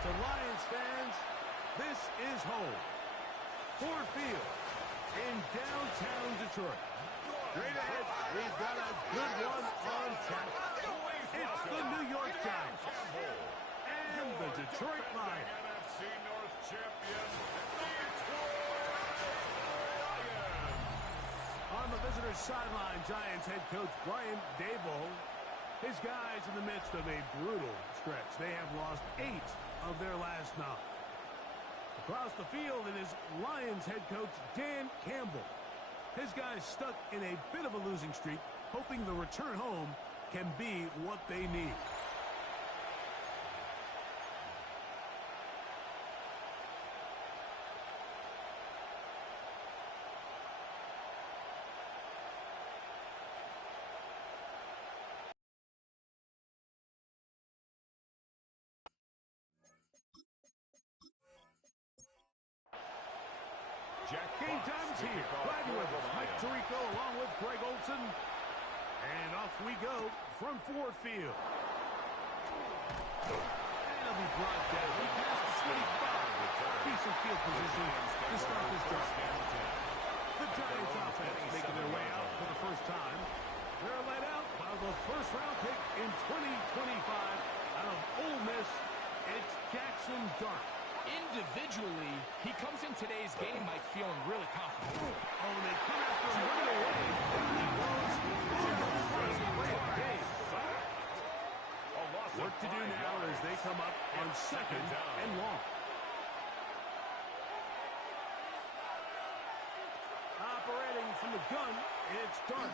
To Lions fans, this is home. Ford Field in downtown Detroit. Straight ahead, we've got a good one on tap. It's the New York Giants and the Detroit Lions. NFC North champion, On the visitor's sideline, Giants head coach Brian Daboll. His guys in the midst of a brutal stretch. They have lost 8 of their last 9. Across the field, it is Lions head coach Dan Campbell. His guys stuck in a bit of a losing streak, hoping the return home can be what they need. Game time's here. Glad you're with us. Mike Tirico along with Greg Olson. And off we go from Ford Field. And he'll be brought down. He passed the 25. Decent field position to start this drive. The Giants offense making their way out for the first time. They're led out by the first-round pick in 2025 out of Ole Miss. It's Jackson Dart. Individually, he comes in today's game, Mike, feeling really confident. Oh, and they come after him right away. He goes to the first play of the game. Work to do now as they come up on second and long. Operating from the gun, it's Dart.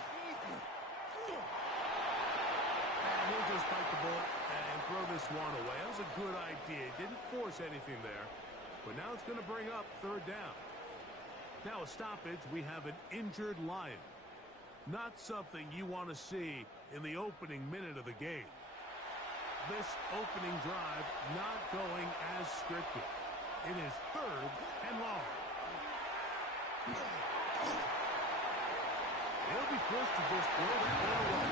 And he'll just bite the bullet and throw this one away. That was a good idea. Didn't force anything there. But now it's going to bring up third down. Now a stoppage, we have an injured Lion. Not something you want to see in the opening minute of the game. This opening drive not going as scripted. It is third and long. They'll be forced to just throw that one away.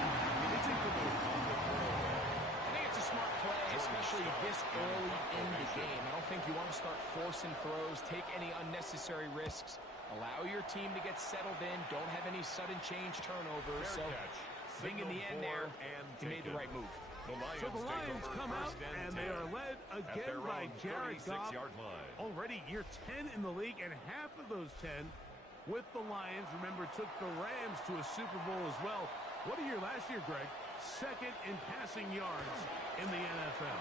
It's incomplete. I think it's a smart play, especially this early in the game. I don't think you want to start forcing throws, take any unnecessary risks. Allow your team to get settled in. Don't have any sudden change turnovers. So, I think in the end there, he made the right move. So the Lions come out, and they are led again by Jared Goff. Already year 10 in the league, and half of those 10 with the Lions. Remember, took the Rams to a Super Bowl as well. What a year last year, Greg. Second in passing yards in the NFL.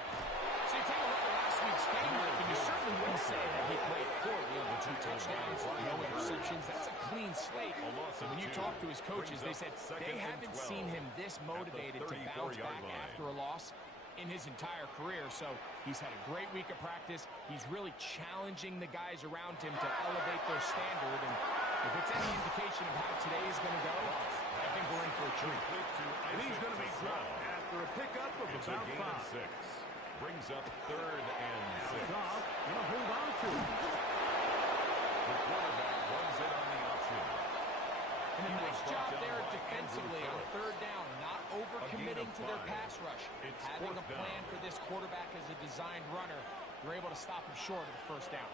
So you take a look at last week's game, and you certainly wouldn't say that he played poorly on the 2 touchdowns, no interceptions. That's a clean slate. And when you talk to his coaches, they said they haven't seen him this motivated to bounce back after a loss in his entire career. So he's had a great week of practice. He's really challenging the guys around him to elevate their standard. And if it's any indication of how today is going to go, I think we're in for a treat. And he's going to be dropped after a pickup of about 5. Brings up third and 6. Goff going to hold on to it. The quarterback runs it on the option. And a nice job there defensively on third down, not overcommitting to their pass rush. Having a plan for this quarterback as a designed runner, they're able to stop him short of the first down.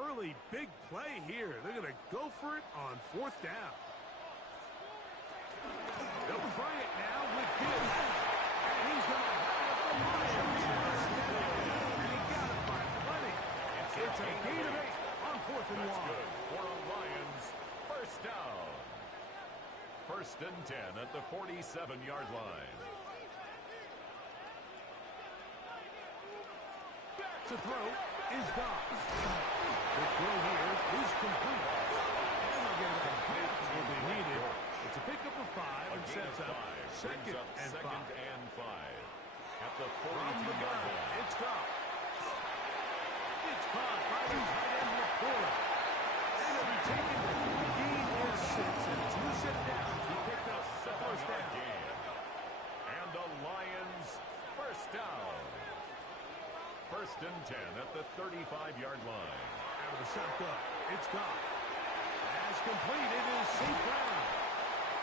Early big play here. They're going to go for it on 4th down. They'll try it now with Gibbs. And he's going to hurry up the Lions. And he got it by plenty. It's a gain of 8 on 4th and long. Good for a Lions first down. 1st and 10 at the 47-yard line. To throw is Goff. The throw here is complete. And they'll get a complete will be needed. It's a pickup of 5 and sets up second and 5. At the 42-yard line. It's Goff. It's caught by the tight end Laporta. And it'll be taken. He is 6 and 2 set down. He picked up the first down. And the Lions first down. 1st and 10 at the 35-yard line. Out of the shotgun, it's Goff. Pass complete, it is St. Brown.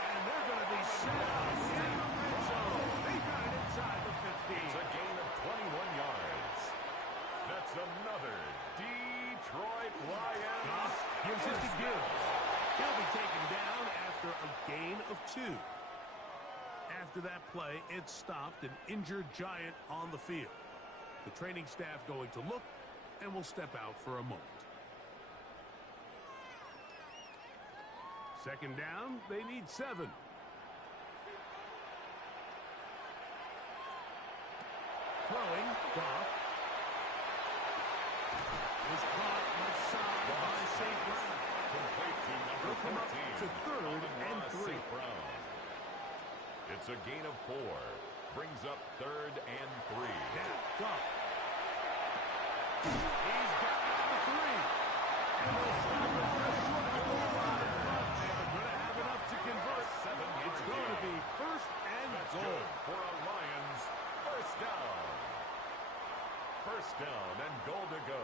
And they're going to be set up in the red zone. They've got 2. After that play, it stopped an injured Giant on the field. The training staff going to look and will step out for a moment. Second down, they need 7. Throwing, Goff. Was caught outside by St. Brown. Complete to number 14. To 3rd and 3. It's a gain of 4. Brings up 3rd and 3. Now, Goff. He's got it at the 3. And they'll stop it for a short goal line. They're going to have enough to convert. It's going to be 1st and goal. For a Lions first down. First down and goal to go.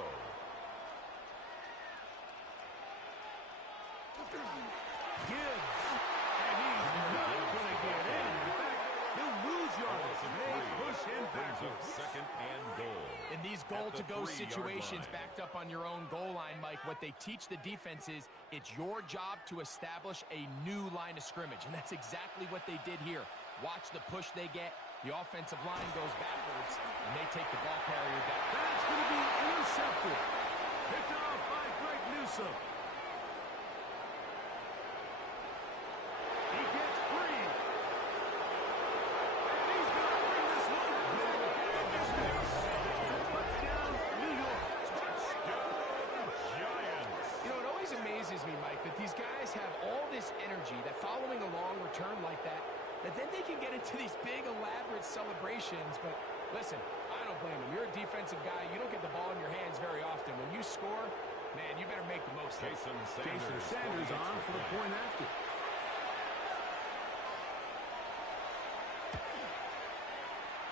Gibbs. And he's not going to get in. In fact, he'll lose yards. They push him backwards. Second and goal. In these goal-to-go situations backed up on your own goal line, Mike, what they teach the defense is it's your job to establish a new line of scrimmage, and that's exactly what they did here. Watch the push they get. The offensive line goes backwards, and they take the ball carrier down. That's going to be intercepted. Picked off by Greg Newsome. He gets free. And he's going to bring this one back. Touchdown, New York. Touchdown, Giants. You know, it always amazes me, Mike, that these guys have all this energy, that following a long return like that then they can get into these big, elaborate celebrations. But listen, I don't blame them. You're a defensive guy. You don't get the ball in your hands very often. When you score, man, you better make the most of it. Jason Sanders on for the point after.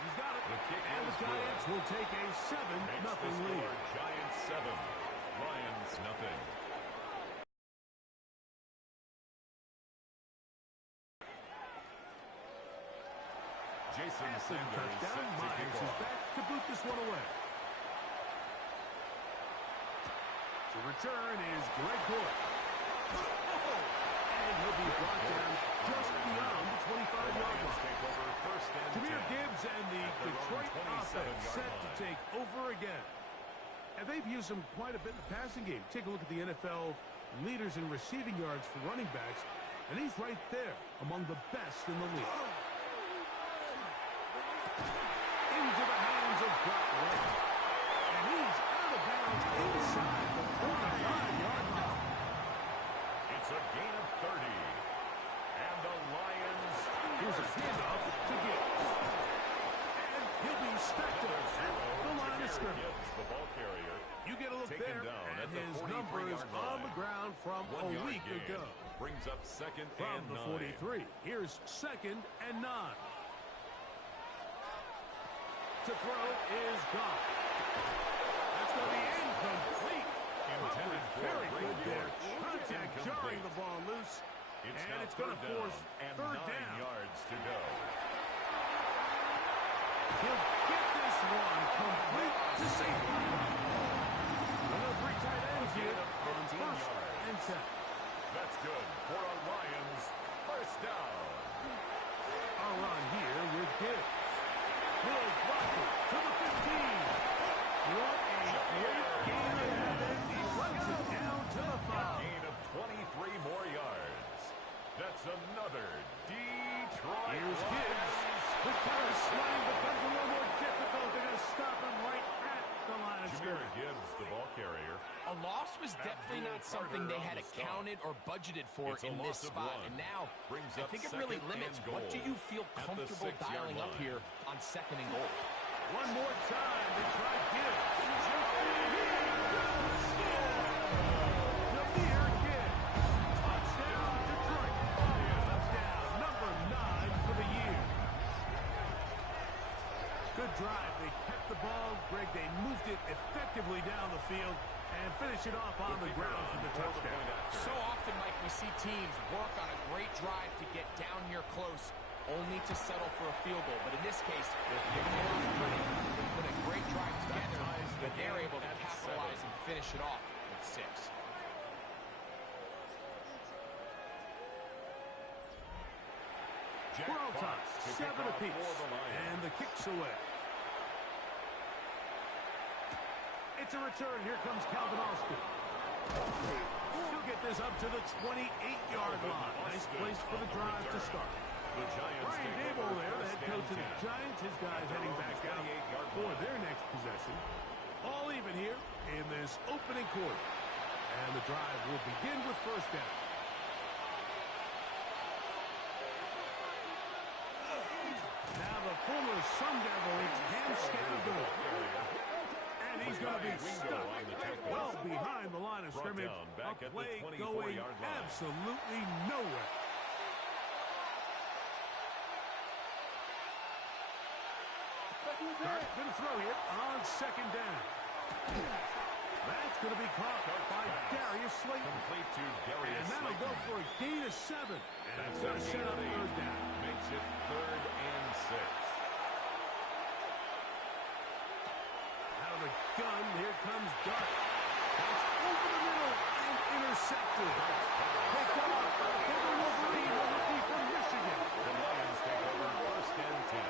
He's got it. And the Giants will take a 7-0 lead. Giants 7, Lions nothing. Jason Sanders touchdown. Myers is back to boot this one away. The return is Greg Gore. And he'll be brought down just beyond the 25-yard line. Jahmyr Gibbs and the Detroit offense set to take over again. And they've used him quite a bit in the passing game. Take a look at the NFL leaders in receiving yards for running backs, and he's right there among the best in the league. Into the hands of Brock Webb. And he's out of bounds inside the 45-yard line. It's a gain of 30. And the Lions. Here's a handoff to Gibbs. And he'll be stacked up at the line of scrimmage. The ball carrier. You get a look there, and his numbers on the ground from a week ago. Brings up second from and 9. The 43. Here's 2nd and 9. To throw is gone. That's going to be incomplete. Intended for very good there. Contact Contact jarring the ball loose. And it's going to force third down. Yards to go. He'll get this one complete to safety. One of 3 tight ends here on 1st and 10. That's good for a Lions first down. A run here with Gibbs. Will block it to the 15. What a great game ahead as he runs it down to the 5. Gain of 23 more yards. That's another Detroit. Here's Gibbs. This kind of sliding becomes a little more difficult. They're going to stop him right at the line of scrimmage. Gibbs, the ball carrier. A loss was definitely not something they had accounted or budgeted for in this spot. And now, I think it really limits what do you feel comfortable dialing up here on 2nd and goal. One more time to try Gibbs. Jahmyr Gibbs. Touchdown, Detroit. Touchdown, number 9 for the year. Good drive. They kept the ball. Greg, they moved it effectively down the field and finish it off on the ground for the touchdown. So often, Mike, we see teams work on a great drive to get down here close, only to settle for a field goal. But in this case, they put a great drive together, but they're able to capitalize and finish it off with 6. We're all tied, 7 apiece, and the kick's away. It's a return. Here comes Calvin Austin. He'll get this up to the 28-yard line. Nice place for the drive to start. Brian Dable there, the head coach of the Giants. His guys heading back out for their next possession. All even here in this opening quarter. And the drive will begin with first down. Now the former Sun Devil, it's Cam Scattergold. And he's going to be stuck well behind the line of scrimmage. A play going absolutely nowhere. Dart going to throw here on second down. That's going to be caught by Darius Slayton. Complete to Darius and that'll Slayton. go for a gain of 7. And it's going to set up third down. Makes it 3rd and 6. Out of the gun, here comes Dart. That's over the middle and intercepted. Picked off by the former Wolverine, the rookie from Michigan. The Lions take over 1st and 10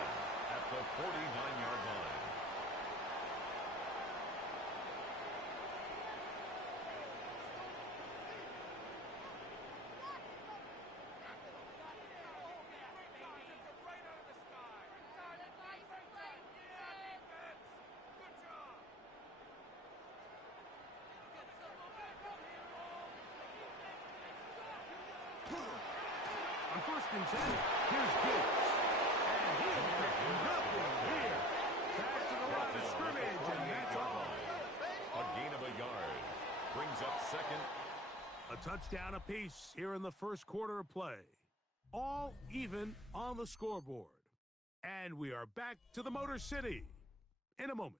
at the 49-yard line. On 1st and 10, here's Gibbs. And he'll get nothing here. Back to the line of scrimmage, and that's all. A gain of a yard. Brings up 2nd. A touchdown apiece here in the first quarter of play. All even on the scoreboard. And we are back to the Motor City in a moment.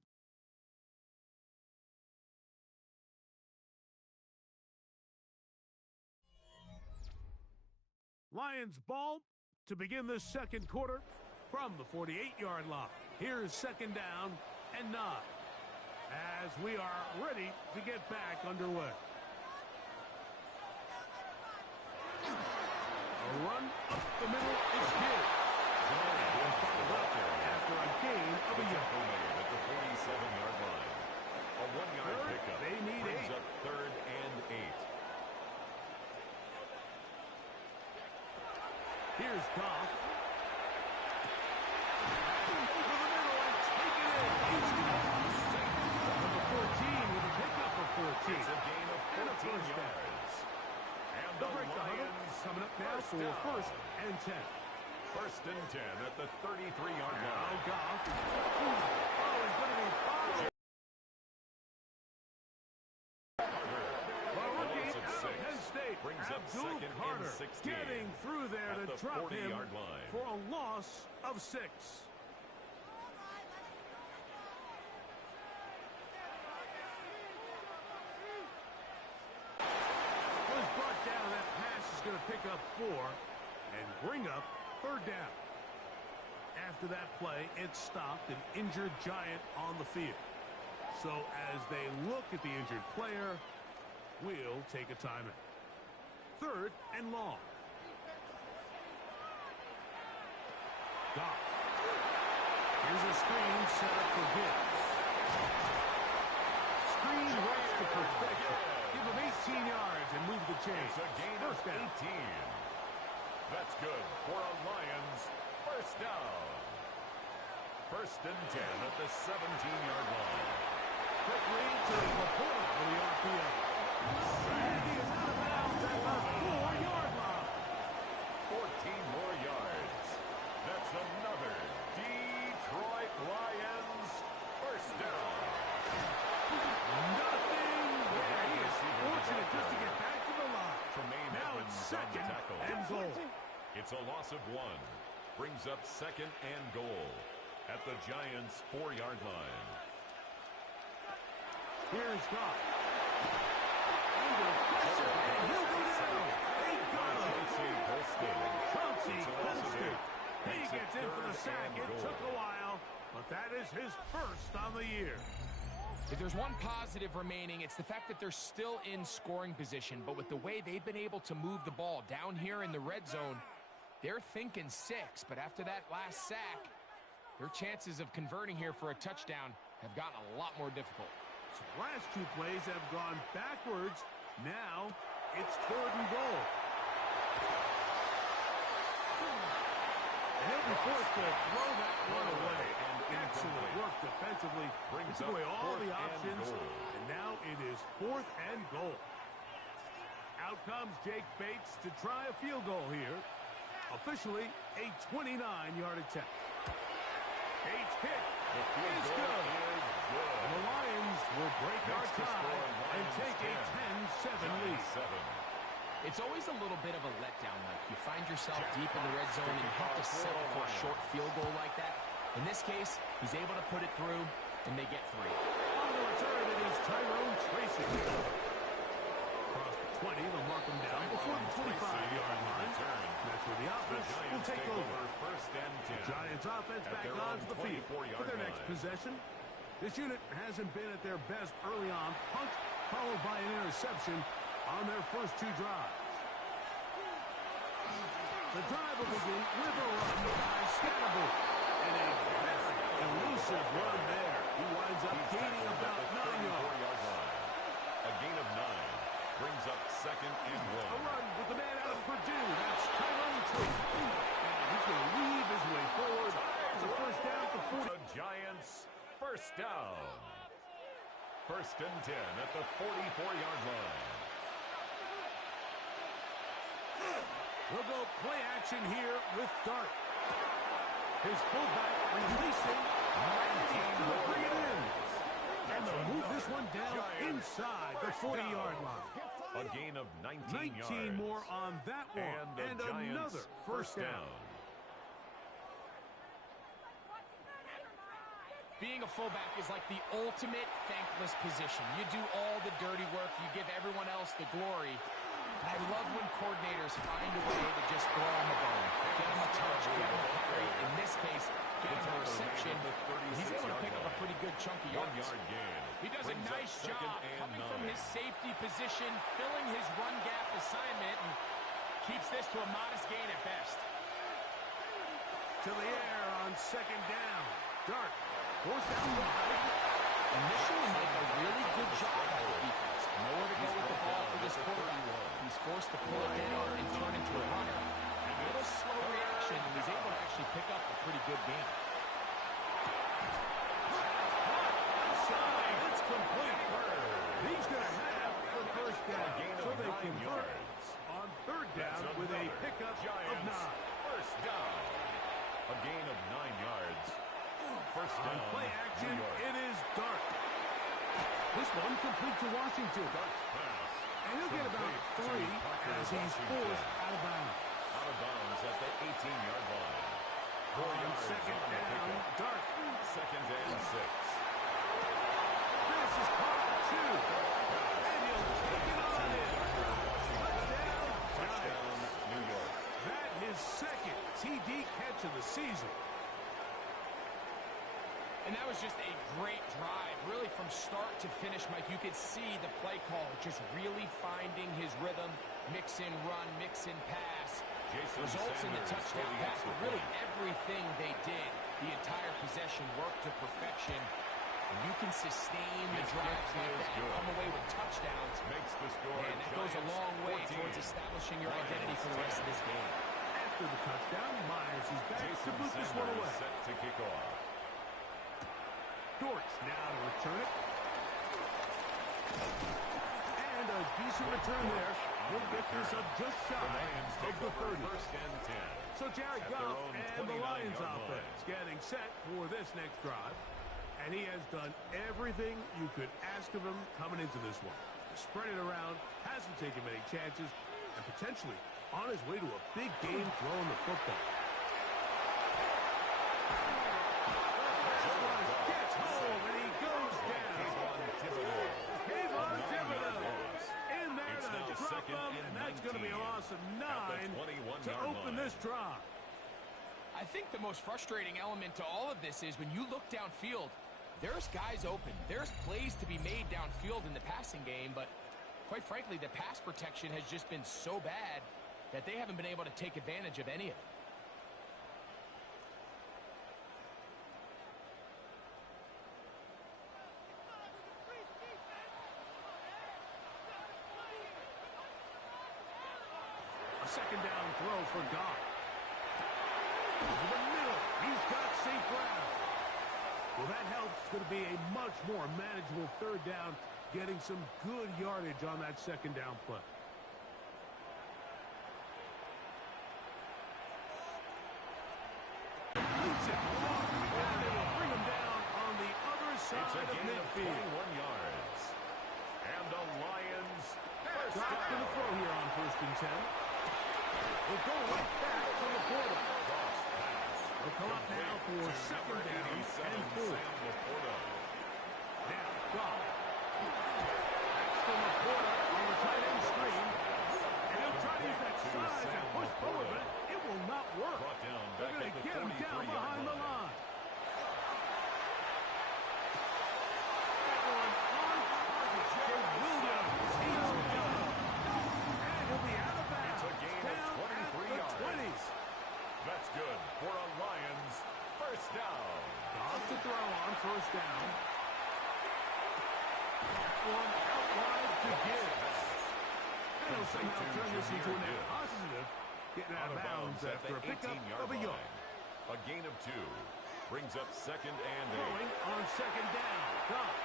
Lions ball to begin this second quarter from the 48-yard line. Here's second down and 9 as we are ready to get back underway. A run up the middle is good. After a gain of a yard. At the 47-yard line. A 1-yard pickup. They need brings 8. up 3rd and 8. Here's Goff. Over the middle and take it in. He's got number 14 with a pickup of 14. It's a gain of 14 yards. And the Lions coming up now for down. 1st and 10. 1st and 10 at the 33-yard Now line. Goff. Oh, he's going to be fouled. Brings up Abdul 2nd and Carter 16. getting through there At to the drop him 40-yard line. for a loss of 6. Was brought down. That pass is going to pick up 4 and bring up 3rd down. After that play, it stopped an injured Giant on the field. So as they look at the injured player, we'll take a timeout. 3rd and long. Goff. Here's a screen set up for Gibbs. Screen runs to perfection. Give him 18 yards and move the chains. It's a gain of 18. That's good for a Lions 1st down. 1st and 10 at the 17-yard line. Quick read to Laporta for the RPO. And he is out of bounds at the 4-yard line. 14 more yards. That's another Detroit Lions 1st down. Nothing there. He is fortunate just to get back to the line. Tremaine Now Edmonds it's on the 2nd tackle. and goal. It's a loss of 1. Brings up 2nd and goal at the Giants' 4-yard line. Here's Goff. Under pressure, and he'll go down. They got him. Chauncey Colston. He gets in for the sack. It took a while, but that is his 1st on the year. If there's one positive remaining, it's the fact that they're still in scoring position. But with the way they've been able to move the ball down here in the red zone, They're thinking 6, but after that last sack, their chances of converting here for a touchdown have gotten a lot more difficult. So last 2 plays have gone backwards. Now it's 3rd and goal. And he'll be forced to throw that one away. Excellent work defensively. Brings away all the options. And now it is 4th and goal. Out comes Jake Bates to try a field goal here. Officially a 29-yard attempt. Bates' kick is good. And the Lions will break our tie and take a 10-7 lead. It's always a little bit of a letdown, Mike. You find yourself deep in the red zone and you have to settle for a short field goal like that. In this case, he's able to put it through, and they get 3. On the return, it is Tyrone Tracy. Across the 20, they'll mark him down before the 25-yard line. That's where the offense will take over. The Giants offense back onto the field for their next possession. This unit hasn't been at their best early on. Punt followed by an interception on their first 2 drives. The drive will begin with a run by Scatterboot. And a very elusive run there. He winds up gaining about 9 yards. A gain of 9 brings up 2nd and 1. A run with the man out of Purdue. That's Tyrone Tracy. And he's going to weave his way forward. It's a first down to 40. The Giants first down. 1st and 10 at the 44-yard line. We'll go play action here with Dart. His fullback releasing. 19 will bring it in. And they'll move this one down inside the 40-yard line. A gain of 19 yards. 19 more on that one. And another first down. Being a fullback is like the ultimate thankless position. You do all the dirty work. You give everyone else the glory. I love when coordinators find a way to just throw him a bone, get him a touch, get him a carry. In this case, get him a reception. He's able to pick up a pretty good chunk of yards. He does a nice job coming from his safety position, filling his run gap assignment, and keeps this to a modest gain at best. To the air on 2nd down. Dart forced down wide. Initially, Mike, a really good job by the defense. Nowhere to go with the ball for this quarterback. He's forced to pull it down and turn into a runner. A little slow reaction, and he's able to actually pick up a pretty good game. Outside, it's complete. He's going to have the first down. So they convert on 3rd down with a pickup of 9. First down. A gain of 9 yards. First down. On play action, it is Dart. This one complete to Washington. And he'll get about 3 as he's forced out of bounds. Out of bounds at the 18-yard line. On 2nd down, Dart. 2nd and 6. This is caught 2. And he'll take it on in. Touchdown, New York. That his 2nd TD catch of the season. And that was just a great drive, really from start to finish, Mike. You could see the play call just really finding his rhythm, mix in run, mix in pass. Results in the touchdown pass, but really everything they did, the entire possession worked to perfection. And you can sustain the drives like that and come away with touchdowns. Makes the score. And that goes a long way towards establishing your identity for the rest of this game. After the touchdown, Myers is back to boot this one away. Set to kick off. Dortz now to return it. And a decent return there. He'll get this up just shy of the 30. First and 10. So Jared Goff and the Lions offense getting set for this next drive. And he has done everything you could ask of him coming into this one. Spread it around, hasn't taken many chances, and potentially on his way to a big game throwing the football. Gets home and he goes down. Kayvon Thibodeau in there to drop him, and that's going to be a loss of 9 to open this drive. I think the most frustrating element to all of this is when you look downfield, there's guys open. There's plays to be made downfield in the passing game, but quite frankly, the pass protection has just been so bad. that they haven't been able to take advantage of any of it. A second down throw for Goff. Over the middle. He's got safe ground. Well, that helps. It's going to be a much more manageable third down, getting some good yardage on that second down play. Completes it long, and they will bring him down on the other side of midfield. 21 yards. And the Lions first Goff's down. going to throw here on 1st and 10. We'll go right back to the quarter. They'll come up now for second down and 4. Now, Goff. Back to Laporta on the tight end screen. And he'll try to use that size and push forward, but it will not work. They're going to get him down behind the line. That one on target for Williams. He's done. And he'll be out of bounds. It's a gain of 23 yards. 20s. That's good for a Lions first down. Goff to throw on 1st down. That one out wide to Gibbs. And he'll somehow turn this into a net positive, getting out of bounds after a pickup of a yard. A gain of 2 brings up second and 8. Throwing on second down. Goff.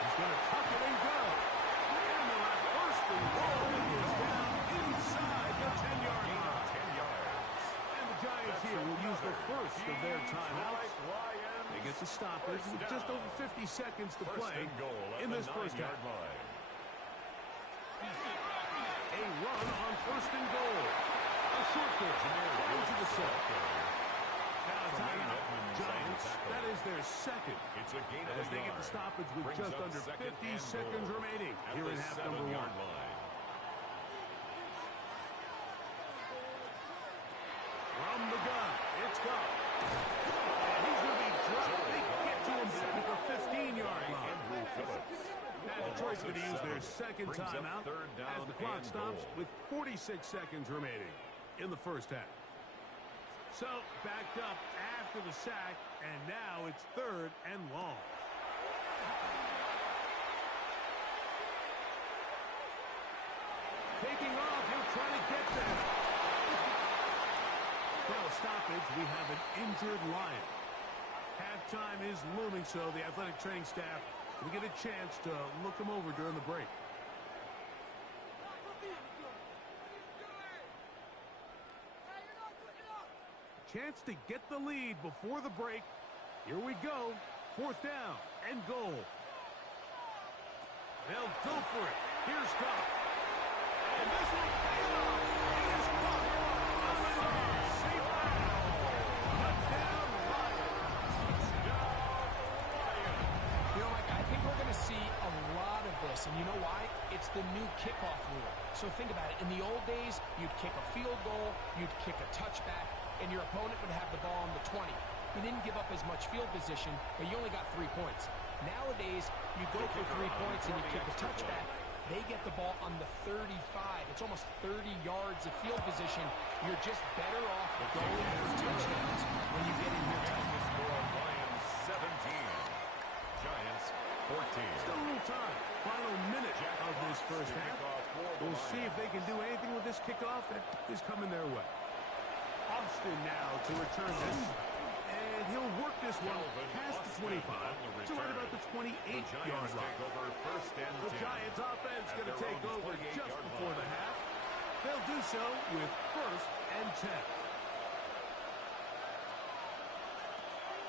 He's going to tuck it and go. And they'll have 1st and goal. He is down inside the 10-yard line. 10 yards. And the Giants here will use the first of their timeouts. They get the stoppage with just over 50 seconds to play in this first half. A run on 1st and goal. A short pitch into the set. Now a timeout. Giants, that is their second. It's a gain of As they get the stoppage with just under 50 seconds remaining here in half number 1. From the gun, it's Goff. And he's going to be dropped. They get to him back at the 15-yard line. Now Detroit's going to use their second timeout as the clock stops with 46 seconds remaining in the first half. So, backed up after the sack, and now it's 3rd and long. Taking off, he'll try to get there. Now a stoppage, we have an injured Lion. Halftime is looming, so the athletic training staff will get a chance to look him over during the break. Chance to get the lead before the break. Here we go. 4th down and goal. They'll go for it. Here's Goff. And this will pay off. He is caught on the line. Safe down. Touchdown, Lions. You know, Mike, I think we're going to see a lot of this, and you know why? It's the new kickoff rule. So think about it. In the old days, you'd kick a field goal, you'd kick a touchback, and your opponent would have the ball on the 20. You didn't give up as much field position, but you only got 3 points. Nowadays, you go for 3 points and you kick a touchback. They get the ball on the 35. It's almost 30 yards of field position. You're just better off going for touchdowns when you get in here tight. Lions 17. Giants 14. Still a little time. Final minute of this first half. We'll see if they can do anything with this kickoff that is coming their way. Austin now to return this. And he'll work this one past the 25 to right about the 28-yard line. The Giants offense going to take over just before the half. They'll do so with 1st and 10.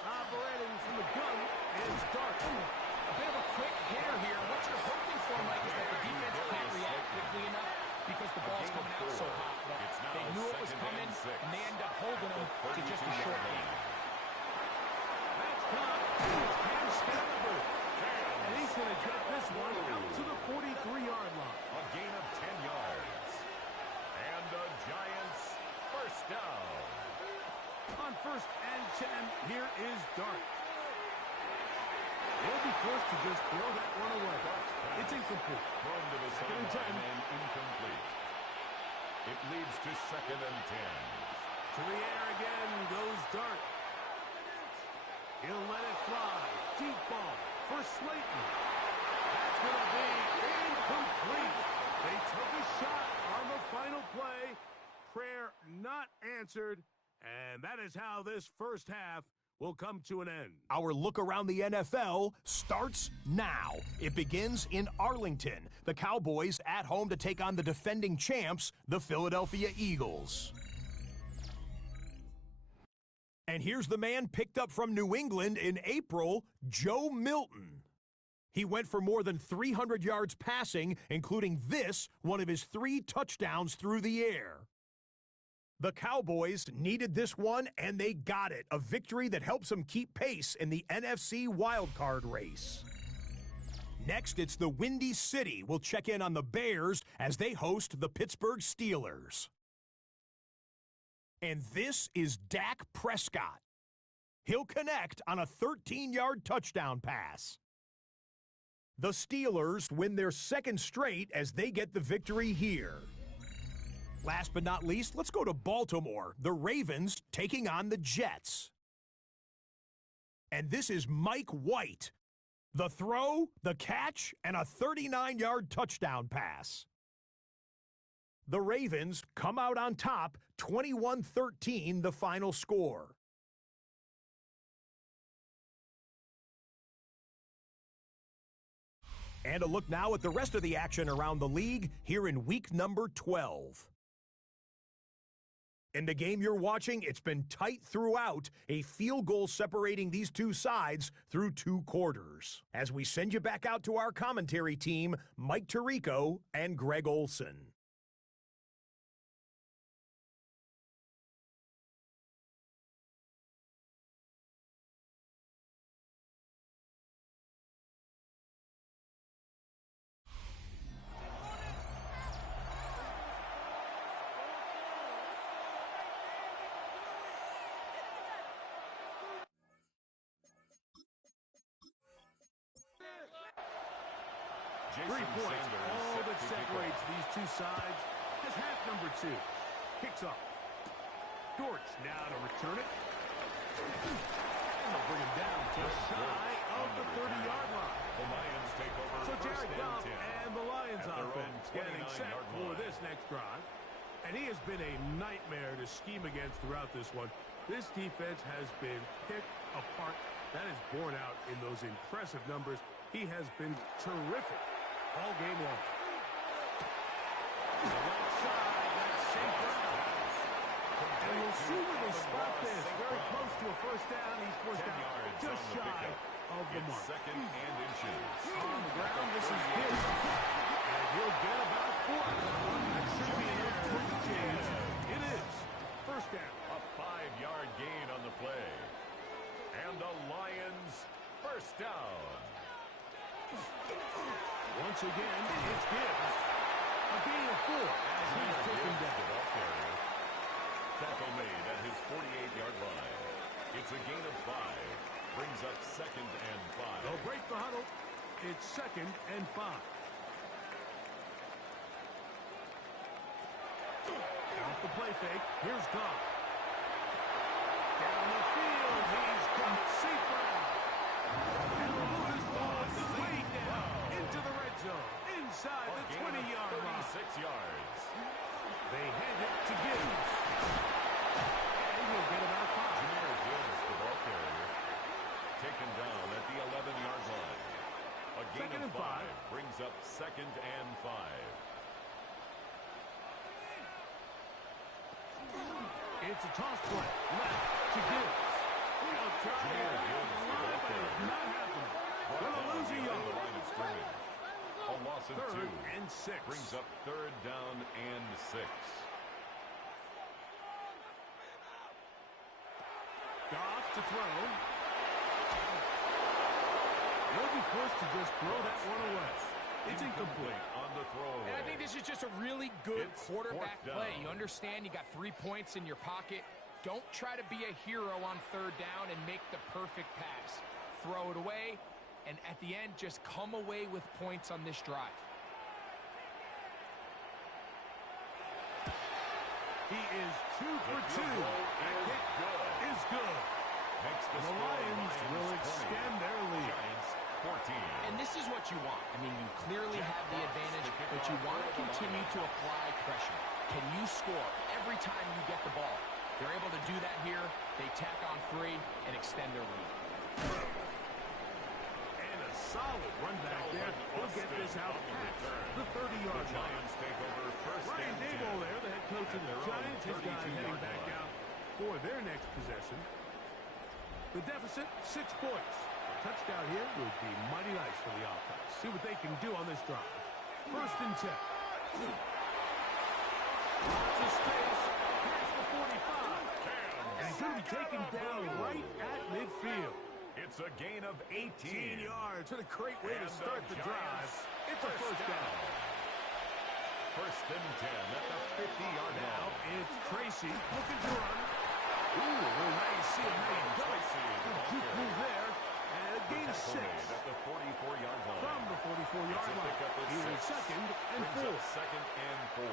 Operating from the gun is Dark. A bit of a quick hitter here. What you're hoping for, Mike, is that the defense can't react quickly enough because the ball's coming out so hot. But they knew it was coming, and they end up holding them to just a short game. That's caught. Cam Scannable. And he's going to get this one out to the 43-yard line. A gain of 10 yards. And the Giants first down. On 1st and 10, here is Dark. He'll be forced to just throw that one away. It's incomplete. Thrown to the sideline and incomplete. It leads to 2nd and 10. To the air again goes Dart. He'll let it fly. Deep ball for Slayton. That's going to be incomplete. They took a shot on the final play. Prayer not answered. And that is how this first half will come to an end. Our look around the NFL starts now. It begins in Arlington. The Cowboys at home to take on the defending champs, the Philadelphia Eagles. And here's the man picked up from New England in April, Joe Milton. He went for more than 300 yards passing, including this, one of his 3 touchdowns through the air. The Cowboys needed this one, and they got it. A victory that helps them keep pace in the NFC wildcard race. Next, it's the Windy City. We'll check in on the Bears as they host the Pittsburgh Steelers. And this is Dak Prescott. He'll connect on a 13-yard touchdown pass. The Steelers win their 2nd straight as they get the victory here. Last but not least, let's go to Baltimore. The Ravens taking on the Jets. And this is Mike White. The throw, the catch, and a 39-yard touchdown pass. The Ravens come out on top, 21-13 the final score. And a look now at the rest of the action around the league here in week number 12. In the game you're watching, it's been tight throughout, a field goal separating these two sides through 2 quarters. As we send you back out to our commentary team, Mike Tirico and Greg Olson. Jason 3 points, all that separates these two sides as half number 2. Kicks off. Dortch now to return it. And they'll bring him down just shy of the 30-yard line. The Lions take over. So Jared Goff and the Lions offense getting set for this next drive. And he has been a nightmare to scheme against throughout this one. This defense has been picked apart. That is borne out in those impressive numbers. He has been terrific all game long. The right side, that's safe ground. And we'll see where they spot this. Very close to a first down. He's forced out just shy of the mark. 2nd and inches. On the ground, this is his. And he'll get about 4. That should be enough to make the change. It is. First down. A 5-yard gain on the play. And the Lions first down. Once again, it's Gibbs. A gain of 4 as he's taken down. Tackle made at his 48-yard line. It's a gain of 5. Brings up 2nd and 5. They'll break the huddle. It's 2nd and 5. Off the play fake. Here's Goff. Down the field. He's got safe ground. And the Lucas ball is way down into the red zone. Inside the 20-yard line. 36 yards. They hand it to Gibbs. And he'll get about 5. Jameer Gibbs, the ball carrier, taken down at the 11-yard line. A gain of 5 brings up 2nd and 5. It's a toss play. Left to Gibbs. He'll try to get the line, but it's not happening. Gonna lose a yard. A loss of 2. 3rd and 6. Brings up 3rd down and 6. Goff to throw. He'll be forced to just throw that one away. It's incomplete on the throwaway. And I think this is just a really good quarterback down. play. You understand you got 3 points in your pocket. Don't try to be a hero on 3rd down and make the perfect pass. Throw it away, and at the end, just come away with points on this drive. He is 2 for 2. That kick is good. The Lions will extend their lead. 14. And this is what you want. I mean, you clearly have the advantage, but you want to continue to apply pressure. Can you score every time you get the ball? They're able to do that here. They tack on 3 and extend their lead. And a solid run back there. He'll get this out past the 30-yard line. Giants take over first Ryan and 10. Daboll there, the head coach of the Giants. His guys heading back out for their next possession. The deficit, 6 points. A touchdown here would be mighty nice for the offense. See what they can do on this drive. First and 10. Lots of space. Past the 45. And he's going to be taken down right at midfield. It's a gain of 18 yards. What a great way to start the drive. It's a first down. First and 10 at the 50-yard Now line. it's Tracy looking to run. Ooh, well, now you see him made go. Good juke move there. And a gain of 6 At the 44-yard line. from the 44-yard line. Here's second and 4. Second and 4.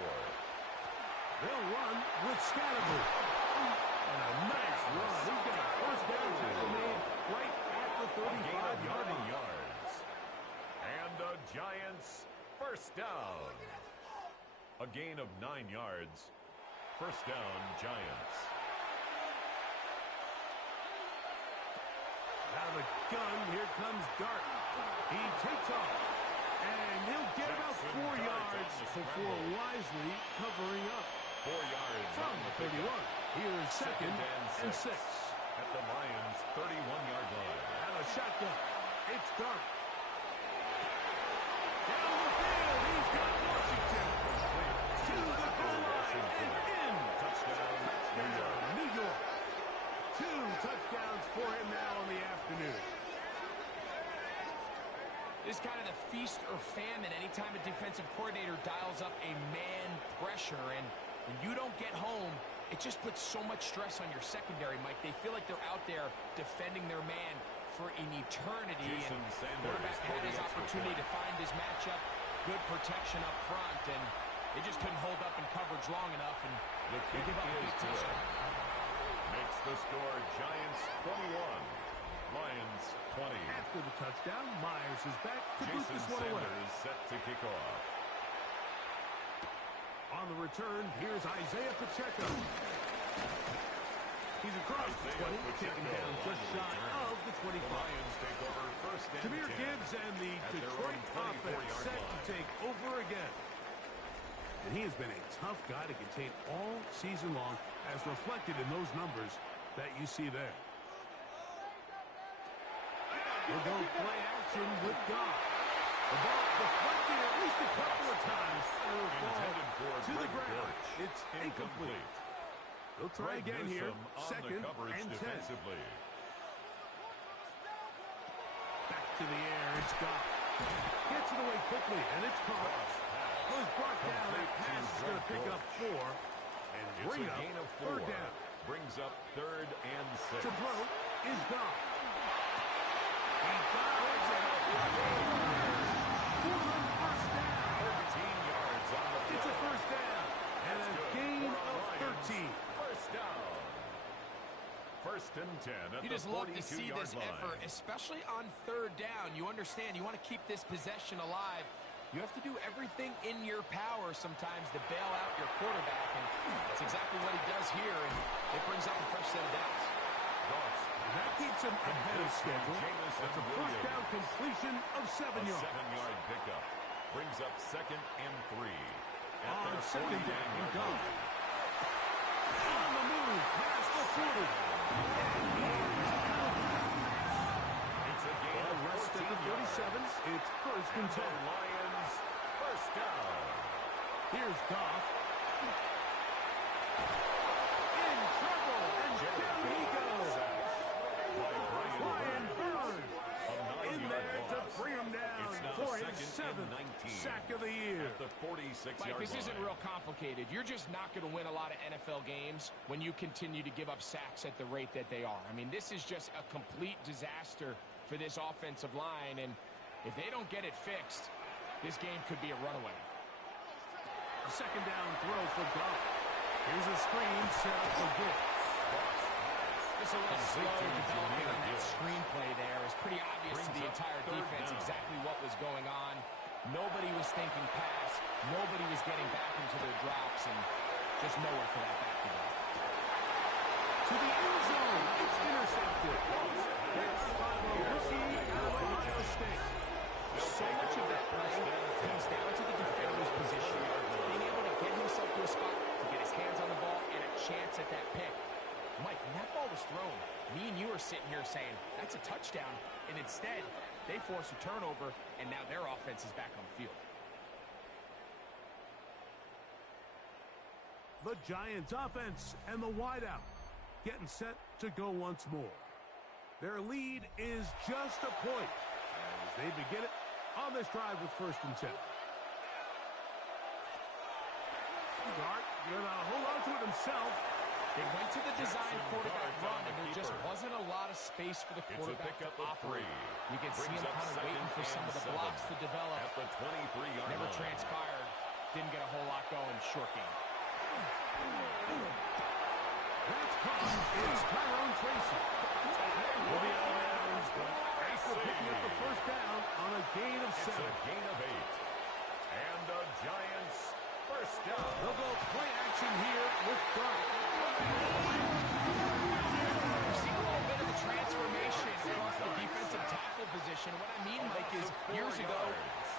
They'll run with Scatterby. And a nice run. He's got a first down tackle made right at the 35-yard line. Yards. And the Giants first down. A gain of 9 yards. First down, Giants. Out of the gun, here comes Dart. He takes off. And he'll get about 4 yards before wisely covering up. 4 yards From on the the 31. Here's second and 6. At the Lions' 31-yard line. And a shotgun. It's Dart. Down the field. He's got Washington. To the goal line and in. Touchdown, New York. 2 touchdowns for him now in the afternoon. This is kind of the feast or famine anytime a defensive coordinator dials up a man pressure. And when you don't get home, it just puts so much stress on your secondary, Mike. They feel like they're out there defending their man for an eternity. Jason And Sanders quarterback had his for the extra opportunity point. to find his matchup. Good protection up front, and they just couldn't hold up in coverage long enough, and The they kick give up a is big good. touchdown. Makes the score Giants 21, Lions 20. After the touchdown, Myers is back to boot Jason this one away. Sanders set to kick off. On the return, here's Isaiah Pacheco. He's across the 20, taken down just shy of the 25. Lions take over first and Jahmyr 10. Gibbs and the At their Detroit own 24-yard offense set to line. take over again. And he has been a tough guy to contain all season long, as reflected in those numbers that you see there. We'll go play action with Goff. The ball deflected at least a couple of times. Intended for To the Greg ground. Dortch. It's incomplete. They'll try Greg again here. Newsome on Second the coverage and 10. defensively. Back to the air. It's Goff. Gets it away quickly, and it's caught. Goes brought down. That pass is going to pick up 4 and It's bring a up gain of 4. third down. Brings up third and 6. To throw is Goff. He dives and for the first down. 13 yards on the play. It's a first down and a Good gain for of Lions. 13. First down. First and 10 at You the just love to see 42-yard this line. effort, especially on third down. You understand, you want to keep this possession alive. You have to do everything in your power sometimes to bail out your quarterback, and that's exactly what he does here, and it brings up a fresh set of downs. And that keeps him ahead of schedule. That's a first down completion of 7 A yards. 7-yard pickup. Brings up second and 3. At On their second down, 49-yard Goff. line. On the move, past the 40. It's a gain Ball of rest at 14 the 37. yards. It's first and And the 10. Lions first down. Here's Goff. In trouble, and down he goes. By Brian Brian Burns. Burns in there to bring him down It's now for his second and 7th 19. sack of the year. At the 46-yard Mike, line. this isn't real complicated. You're just not going to win a lot of NFL games when you continue to give up sacks at the rate that they are. I mean, this is just a complete disaster for this offensive line, and if they don't get it fixed, this game could be a runaway. Second down throw for Goff. Here's a screen set up for Gibbs. Just a little slow development on that screenplay there. It's pretty obvious to the entire defense exactly what was going on. Nobody was thinking pass. Nobody was getting back into their drops, and just nowhere for that back to go. To the end zone. It's intercepted. Picked by the rookie out of Ohio State. So much of that play comes down to the defender's position, being able to get himself to a spot to get his hands on the ball and a chance at that pick. Mike, when that ball was thrown, me and you are sitting here saying, that's a touchdown, and instead, they force a turnover, and now their offense is back on the field. The Giants offense and the wideout getting set to go once more. Their lead is just a point as they begin it on this drive with 1st and 10. Dart gonna hold on to it himself. They went to the design quarterback run, and there just wasn't a lot of space for the quarterback to operate. You can see him kind of waiting for some of the blocks to develop. At the 23-yard line. Never transpired. Didn't get a whole lot going. Short game. That's caught. It's Tyrone Tracy. Will be out of bounds, but Tracy picking up the first down on a gain of 7. It's a gain of 8. And the Giants first down. They'll go play action here with Dart. We've seen a little bit of the transformation across the defensive tackle position. What I mean, Mike, is years ago,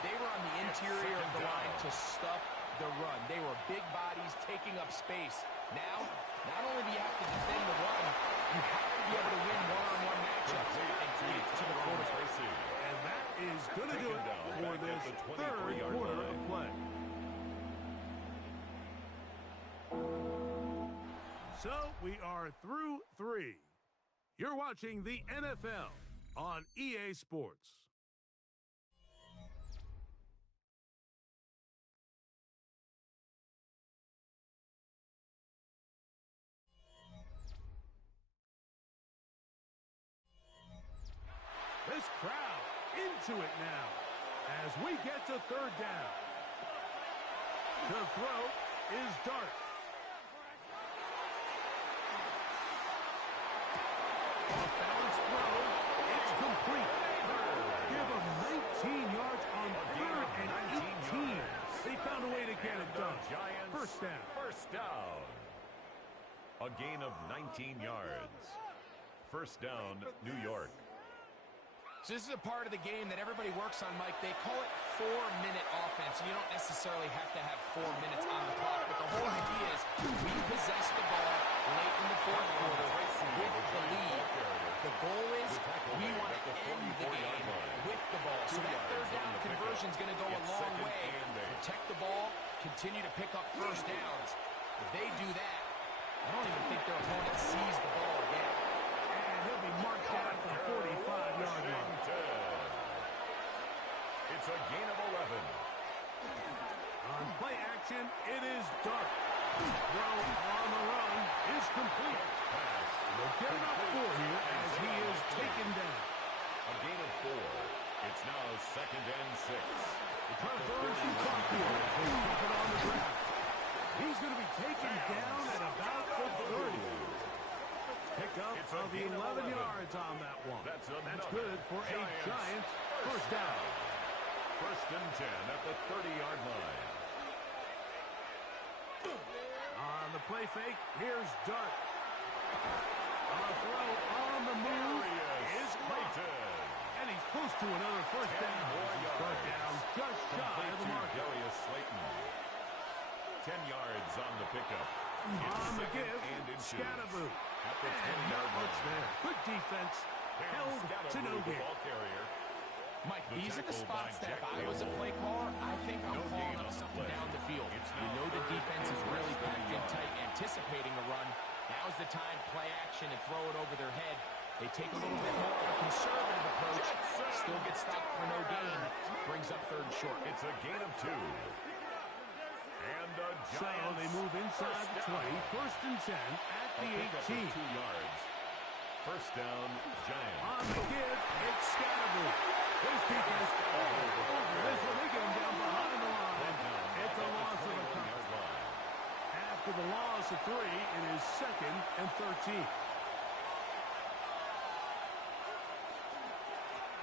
they were on the interior of the line to stop the run. They were big bodies taking up space. Now, not only do you have to defend the run, you have to be able to win one-on-one matchups and get it to the quarterback. And that is going to do it for this third quarter of play. So we are through 3. You're watching the NFL on EA Sports. This crowd into it now as we get to 3rd down. The throw is Dart. Off-balance throw. It's complete. Give them 19 yards on 3rd and 18. They found a way to get it done. First down. First down. A gain of 19 yards. First down, New York. So this is a part of the game that everybody works on, Mike. They call it 4-minute offense. You don't necessarily have to have 4 minutes on the clock, but the whole idea is we possess the ball late in the 4th quarter with the lead. The goal is we want to end the game with the ball. So that 3rd down conversion is going to go a long way. Protect the ball, continue to pick up first downs. If they do that, I don't even think their opponent sees the ball again. And he'll be marked down at the 45-yard line. It's a gain of 11. On play action, it is Dart. Throw on the run is complete. They'll get it up for here as he is taken down. A gain of 4. It's now 2nd and 6. The trying to throw some clock here as they keep it on the ground. He's going to be taken down at about the 30. Pick up of 11 yards on that one. That's good for a Giants first down. 1st and 10 at the 30-yard line. On the play fake, here's Dart. On a throw on the move is Clayton. And he's close to another first down. Start down just shy of the mark. Darius Slayton. 10 yards on the pickup. On the give, Scatterboot. At the And not much there. Good defense. Held to no gain. Mike, these are the spots that if I was a play caller, I think I'm calling up something down the field. You know the defense is really packed in tight, anticipating a run. Now's the time, play action and throw it over their head. They take a little bit more of a conservative approach, still get stopped for no gain, brings up 3rd and short. It's a gain of 2. And the So they move inside the 20, 1st and 10 at the 18. 2 yards. First down, Giants. On the give, it's Scatterboot. This defense over this one. They get him down behind the line. It's a loss of a couple.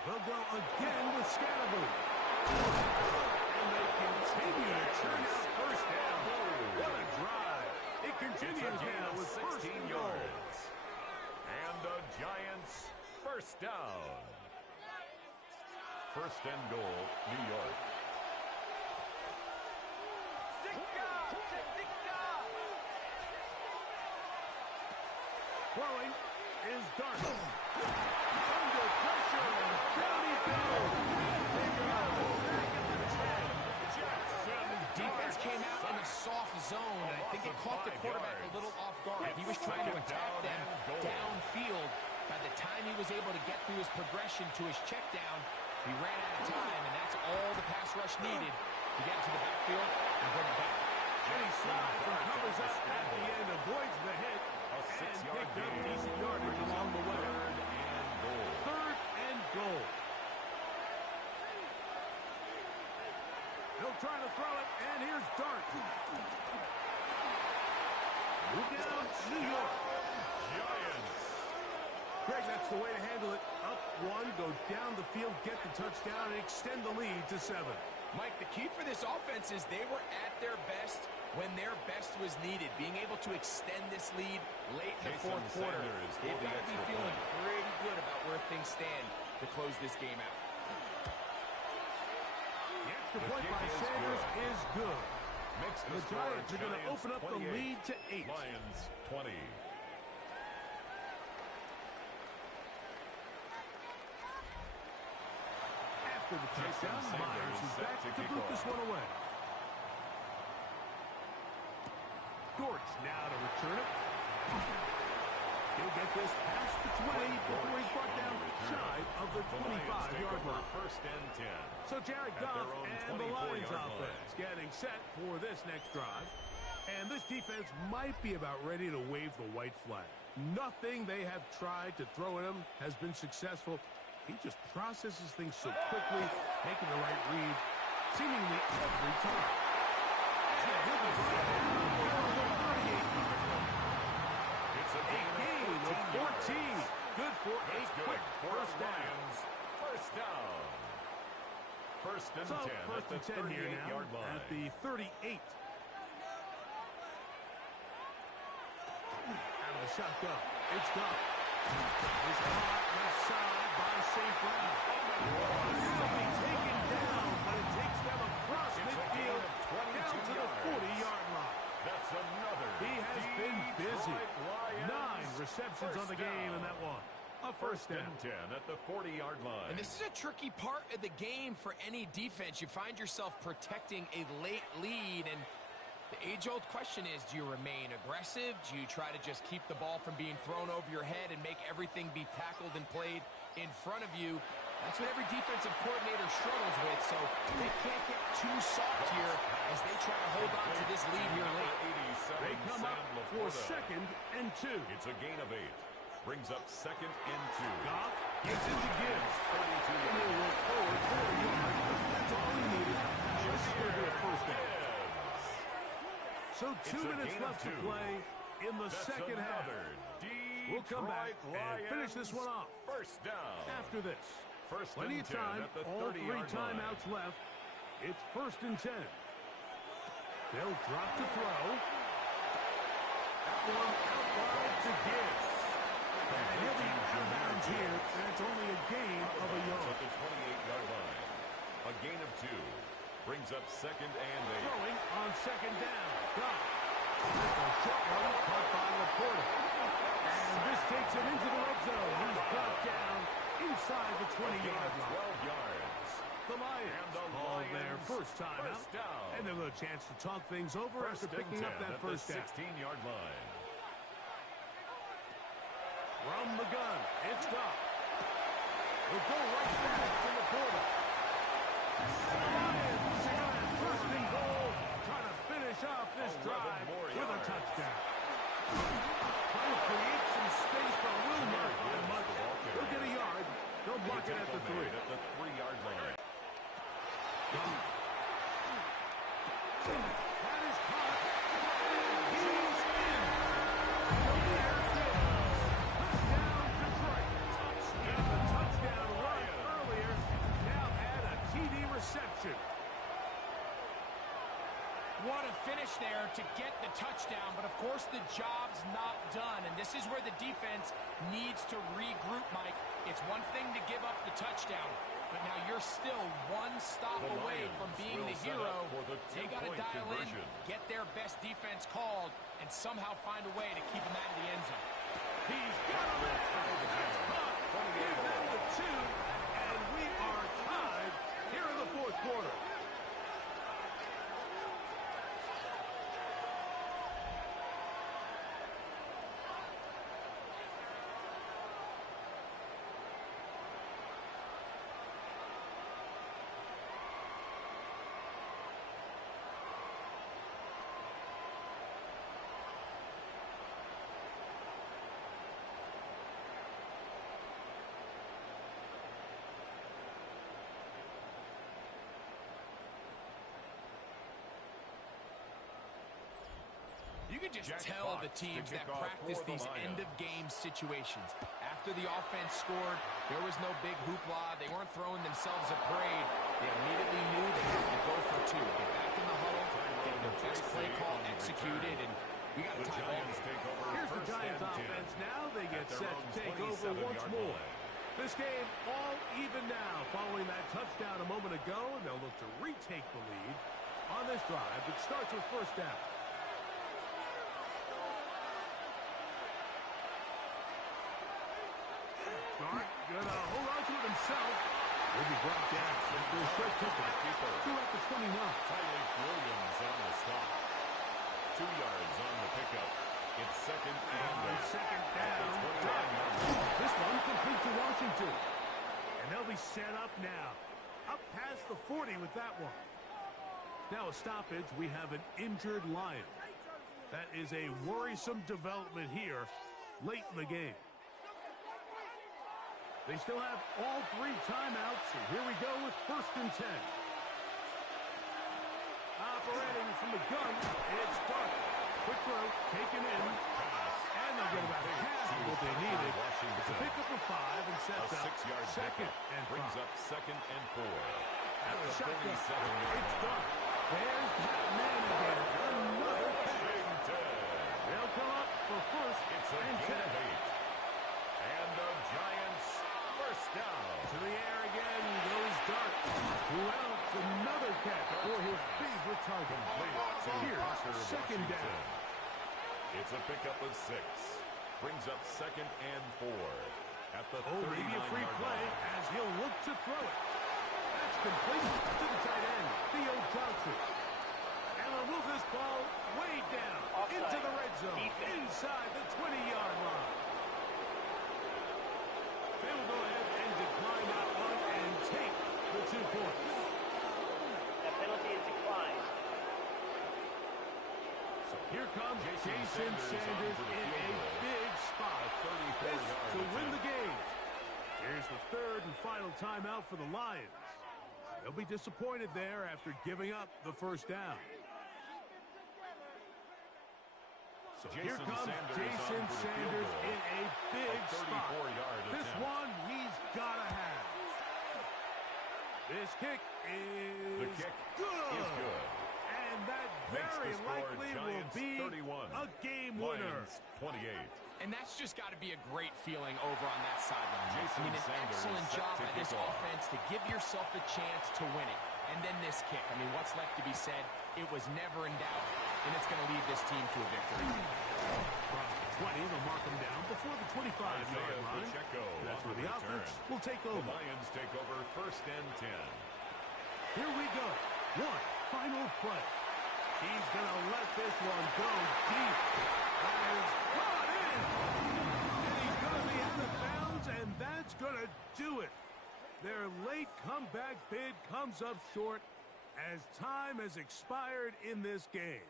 They'll go again with Scatterboot. And they continue to turn out first down. What a drive. It continues now with 16 yards. And the Giants first down. First and goal, New York. Throwing is Dart. Under pressure, and down he goes. Defense came out in a soft zone, and I think it caught the quarterback a little off guard. He was trying to attack them downfield. By the time he was able to get through his progression to his check down, he ran out of time, and that's all the pass rush needed to get to the backfield and bring it back. And he slides and covers up at the end, avoids the hit, and picked up decent yardage along the way. Third and goal. He'll try to throw it, and here's Dart. Move down, New York. Giants. Greg, that's the way to handle it. Up one, go down the field, get the touchdown, and extend the lead to 7. Mike, the key for this offense is they were at their best when their best was needed. Being able to extend this lead late in the fourth quarter, they've got to be feeling pretty good about where things stand to close this game out. The extra point by Sanders is good. The Giants are going to open up the lead to 8. Lions 20. After the touchdown, Myers is back to boot this one away. Dortch now to return it. He'll get this past the 20 before he's brought down shy of the 25-yard line. First and 10. So Jared Goff and the Lions offense getting set for this next drive. And this defense might be about ready to wave the white flag. Nothing they have tried to throw at him has been successful. He just processes things so quickly, making the right read seemingly every time. And he'll be brought down around the 38-yard line. It's a gain of 14. Good for a quick first down. First down. First and 10 first and 10 here now at the 38. Out of the shotgun. It's Goff. It's caught left side by St. Brown. He'll be taken down, but it takes them across midfield down to the 40-yard line. That's another. He has been busy. 9 receptions on the game in that one. A first down. 10 at the 40-yard line. And this is a tricky part of the game for any defense. You find yourself protecting a late lead, and the age-old question is, do you remain aggressive? Do you try to just keep the ball from being thrown over your head and make everything be tackled and played in front of you? That's what every defensive coordinator struggles with, so they can't get too soft here as they try to hold on to this lead here late. They come up for second and 2. It's a gain of 8. Brings up second and 2. Goff gives it to Gibbs. 32 and he'll work forward 4 yards. That's all he needed. This is going to be a first down. So 2 minutes left to play in the second half. We'll come back and finish this one off. First down. After this. First Plenty of time. All 3 timeouts left. It's first and 10. They'll drop to throw. That one out wide to Gibbs. And he'll be out of bounds here. And it's only a gain of a yard. At the 28-yard line. A gain of 2. Brings up second and 8. Throwing on second down. Goff. That's a short one caught by Laporta. And this takes him into the red zone. He's brought down inside the 20-yard line. 12 yards. The Lions call their first time out. Down. And they'll have a chance to talk things over after picking up that first down. 16-yard line. From the gun, it's Goff. He'll go right back to Laporta. Lions got first and goal. Trying to finish off this drive with a touchdown. Trying to create some space, but will not find much. He'll get a yard. They'll block it at the 3. At the 3-yard line. That is caught. He's in. Touchdown, Detroit. And the touchdown run early finish there to get the touchdown, but of course the job's not done, and this is where the defense needs to regroup, Mike. It's one thing to give up the touchdown, but now you're still one stop away from being the hero. They got to dial in, get their best defense called, and somehow find a way to keep them out of the end zone. He's got him. That's caught. Give them the 2, and we are tied here in the fourth quarter. You can just tell the teams that practice these end-of-game situations. After the offense scored, there was no big hoopla. They weren't throwing themselves a parade. They immediately knew they had to go for 2. Get back in the huddle, get their best play call executed, and we got to tie ball. Here's the Giants offense. Now they get set to take over once more. This game all even now following that touchdown a moment ago, and they'll look to retake the lead on this drive that starts with first down. Gonna hold on to it himself. Will be brought down. There's straight kicker. 2 at the 29. Tyler Williams on the stop. 2 yards on the pickup. It's second down. This one complete to Washington. And they'll be set up now. Up past the 40 with that one. Now a stoppage. We have an injured Lion. That is a worrisome development here late in the game. They still have all 3 timeouts, and here we go with first and 10. Operating from the gun, it's Dark. Quick throw, taken in, and they'll get about half of what they needed. It's a pickup of 5 and sets up 6-yard second and 5. Brings up second and 4. At the shotgun, it's Dark. There's that man again. Another catch. They'll come up for first and 10. And the Giants first down. To the air again goes Dark. Who else? Another catch for his favorite target. Here's second down. It's a pickup of 6. Brings up second and 4. At the maybe a free play as he'll look to throw it. That's complete to the tight end, Theo Johnson. And they'll move this ball way down into the red zone, inside the 20-yard line. They will go ahead and decline that one and take the 2 points. That penalty is declined. So here comes Jason Sanders in a big spot. This to win the game. Here's the 3rd and final timeout for the Lions. They'll be disappointed there after giving up the first down. So here comes Jason Sanders in a big spot. This one he's got to have. This kick is good. And that very likely will be a game winner. 28. And that's just got to be a great feeling over on that sideline. An excellent job by this offense to give yourself a chance to win it. And then this kick. I mean, what's left to be said? It was never in doubt, and it's going to lead this team to a victory. Across the 20, they'll mark them down before the 25-yard line. That's where the offense will take over. The Lions take over first and 10. Here we go. One final play. He's going to let this one go deep. That is brought in. And he's going to be out of bounds, and that's going to do it. Their late comeback bid comes up short as time has expired in this game.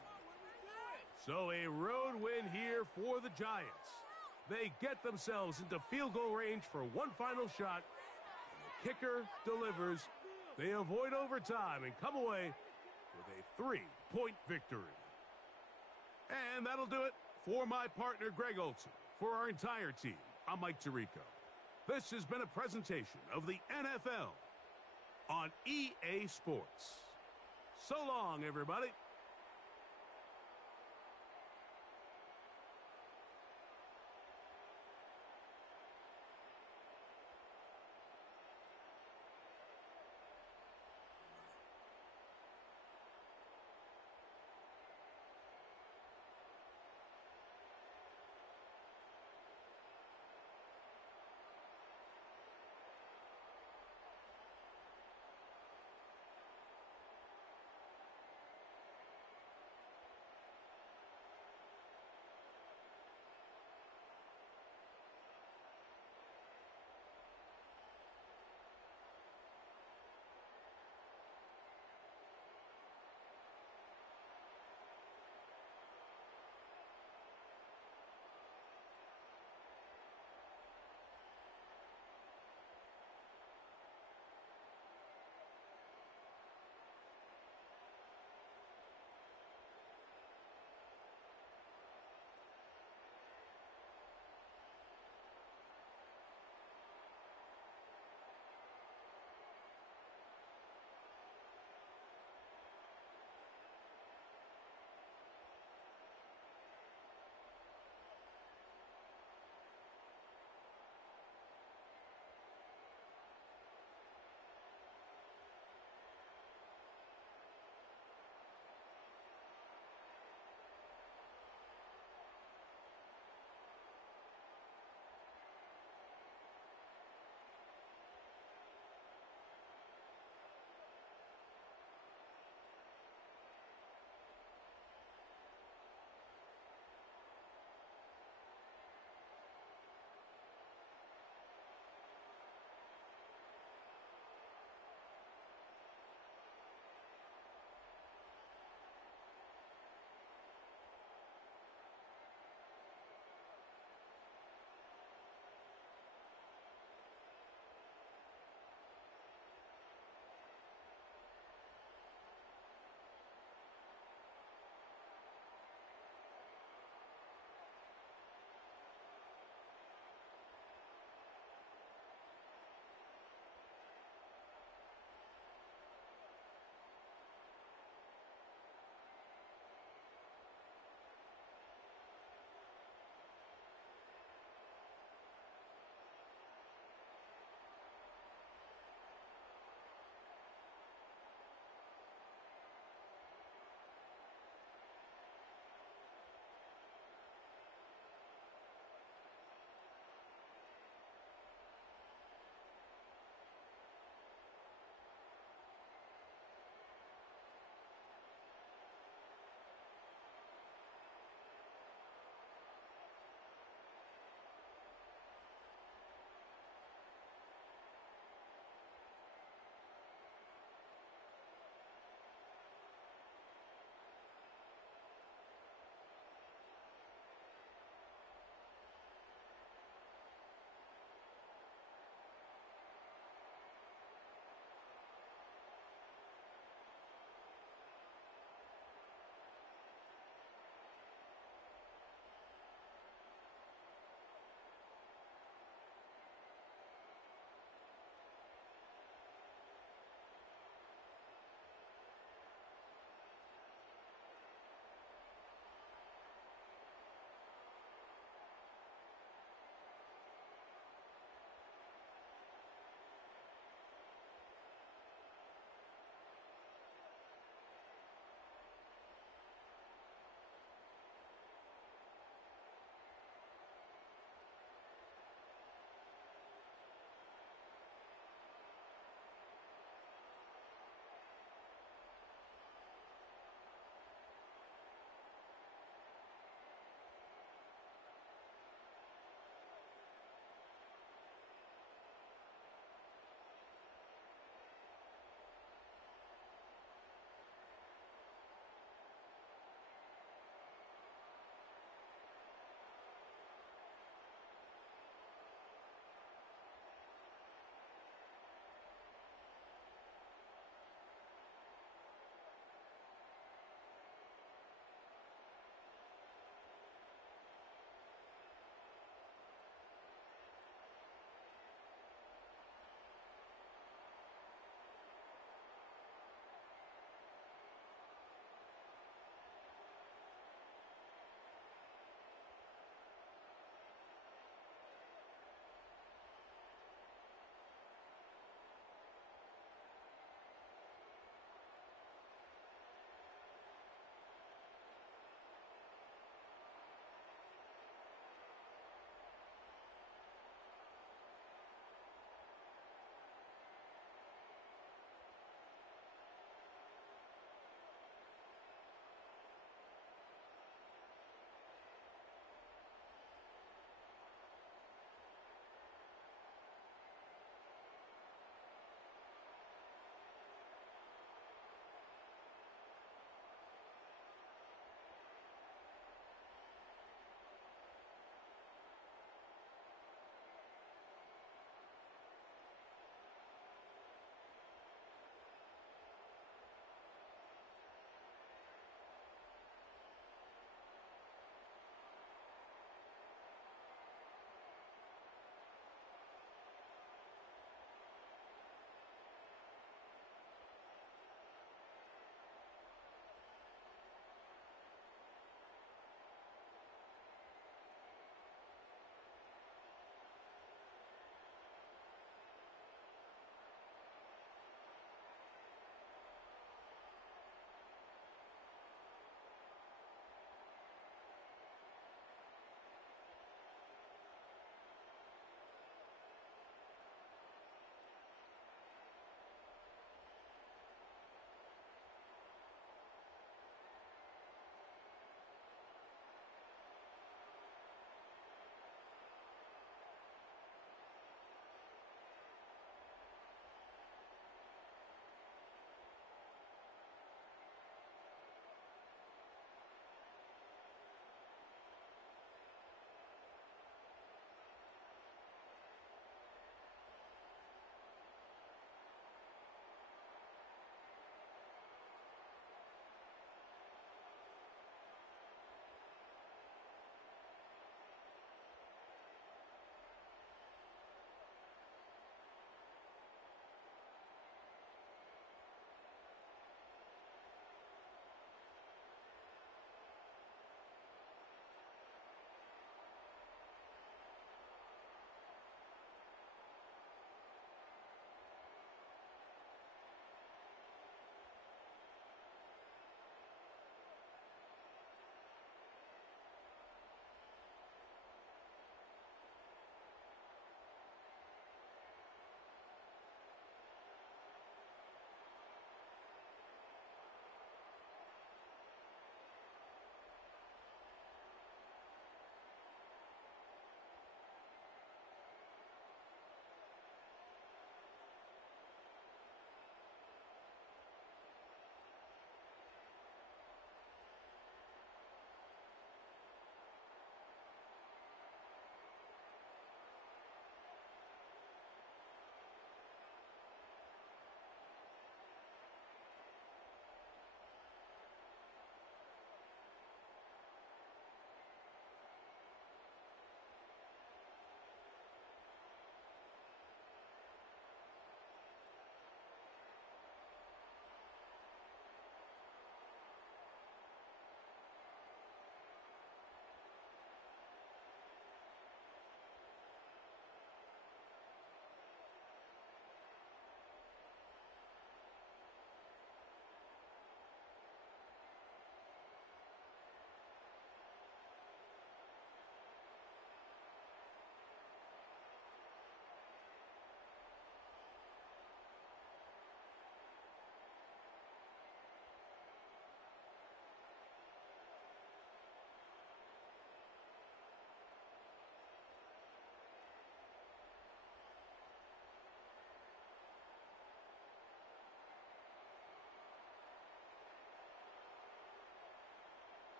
So a road win here for the Giants. They get themselves into field goal range for one final shot. And the kicker delivers. They avoid overtime and come away with a 3-point victory. And that'll do it for my partner, Greg Olson. For our entire team, I'm Mike Tirico. This has been a presentation of the NFL on EA Sports. So long, everybody.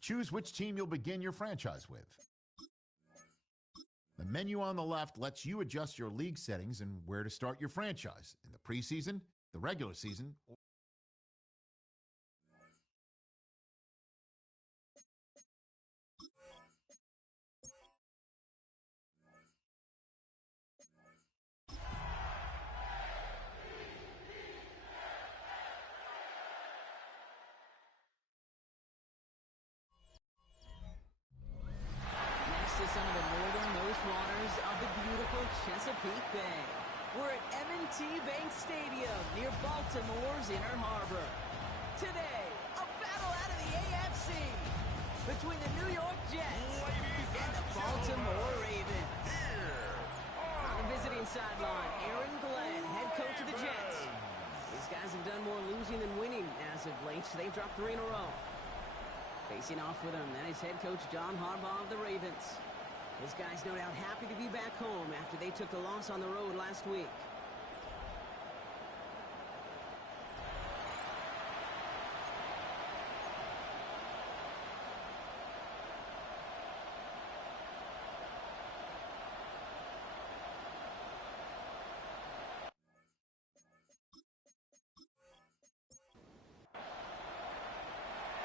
choose which team you'll begin your franchise with. The menu on the left lets you adjust your league settings and where to start your franchise in the preseason, the regular season, Some of the northernmost waters of the beautiful Chesapeake Bay. We're at M&T Bank Stadium near Baltimore's Inner Harbor. Today, a battle out of the AFC between the New York Jets and the Baltimore Ravens. On the visiting sideline, Aaron Glenn, head coach of the Jets. These guys have done more losing than winning as of late, so they've dropped 3 in a row. Facing off with him, that is head coach John Harbaugh of the Ravens. These guys no doubt happy to be back home after they took the loss on the road last week.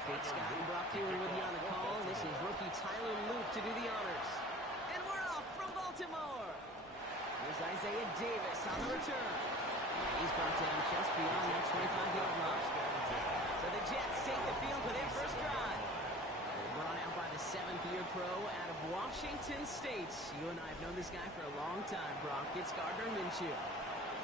Kate Scott and Brock Hewitt with you on the call. This is rookie Tyler Luke to do the honors. And we're off from Baltimore. Here's Isaiah Davis on the return. He's brought down just beyond that 25-yard line. So the Jets take the field for their first drive. They're brought out by the 7th-year pro out of Washington State. You and I have known this guy for a long time, Brock. It's Gardner Minshew.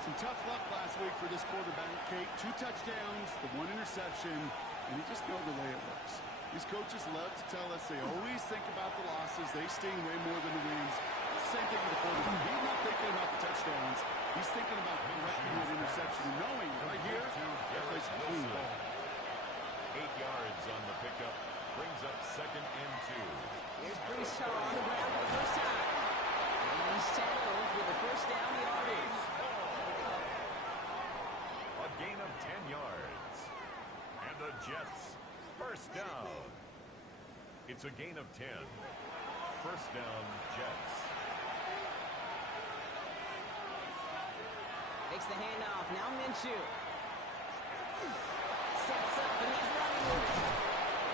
Some tough luck last week for this quarterback, Kate. 2 touchdowns, the 1 interception, and you just know the way it works. These coaches love to tell us they always think about the losses. They sting way more than the wins. It's the same thing with the quarterback. He's not thinking about the touchdowns. He's thinking about correcting that interception and knowing right here, that plays a clean ball. 8 yards on the pickup. Brings up 2nd and 2. Here's Brees Hall on the ground for the first time. And he's tackled with the first down yardage. A gain of 10 yards. And the Jets, first down. It's a gain of 10. First down, Jets. Takes the handoff. Now Minshew. Sets up, and he's running with it.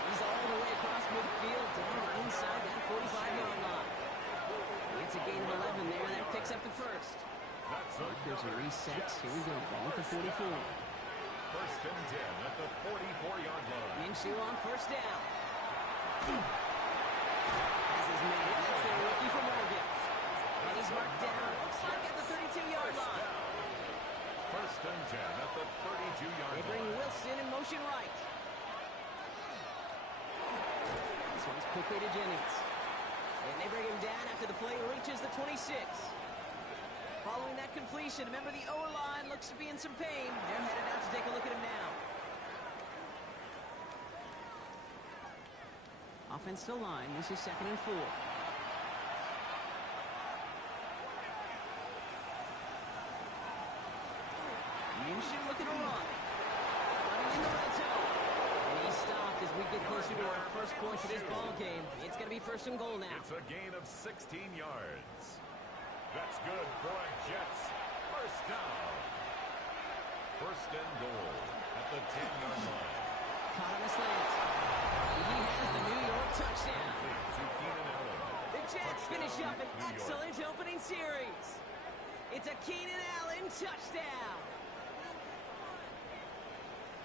He's all the way across midfield, down inside that 45-yard line. It's a gain of 11 there. That picks up the first. Markers are reset. Here we go. Ball at the 44. First and 10 at the 44-yard line. Minshew on first down. Has his man. That's their rookie from Oregon. And he's marked down. Looks like at the 32-yard line. First and 10 at the 32-yard line. They bring Wilson in motion right. This one's quickly to Jennings. And they bring him down after the play reaches the 26. Following that completion, remember the O-line looks to be in some pain. They're headed out to take a look at him now. Offensive line, this is 2nd and 4. Minshew looking to run. Running in the red zone. And he's stopped as we get closer to our first point of this ball game. It's going to be 1st and goal now. It's a gain of 16 yards. That's good for a Jets. First down. First and goal at the 10-yard line. Caught on a slant. He has the New York touchdown. The Jets finish up an excellent opening series. It's a Keenan Allen touchdown.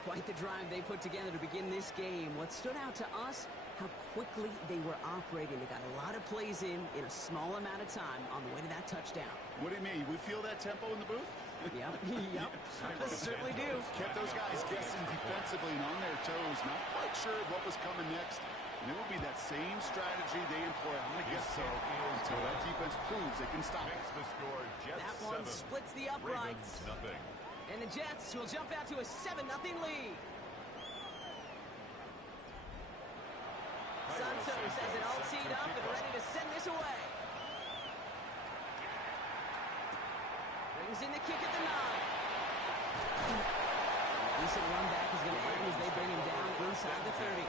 Quite the drive they put together to begin this game. What stood out to us, how quickly they were operating. They got a lot of plays in a small amount of time on the way to that touchdown. What do you mean? We feel that tempo in the booth? Yep, yep, certainly do. Kept those guys guessing defensively and on their toes. Not quite sure what was coming next. And it will be that same strategy they employ. I'm going to guess so until that defense proves they can stop it. The score, Jets that one 7, splits the uprights. Ravens nothing. And the Jets will jump out to a 7-0 lead. Santos has it all teed up and ready to send this away. Brings in the kick at the 9. Decent run back is going to end as they bring him down inside the 30.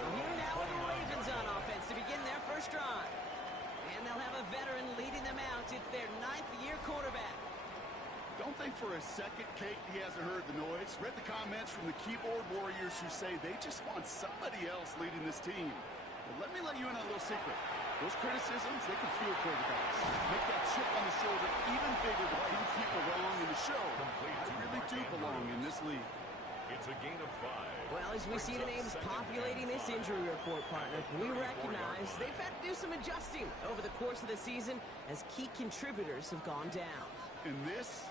Here now are the Ravens on offense to begin their first drive. And they'll have a veteran leading them out. It's their 9th-year quarterback. Don't think for a second, Kate, he hasn't heard the noise. Read the comments from the keyboard warriors who say they just want somebody else leading this team. But let me let you in on a little secret. Those criticisms, they can fuel quarterbacks. Make that chip on the shoulder even bigger to prove people wrong in the show. I really do belong in this league. It's a gain of 5. Well, as we see the names populating this injury report, partner, we recognize they've had to do some adjusting over the course of the season as key contributors have gone down. And this,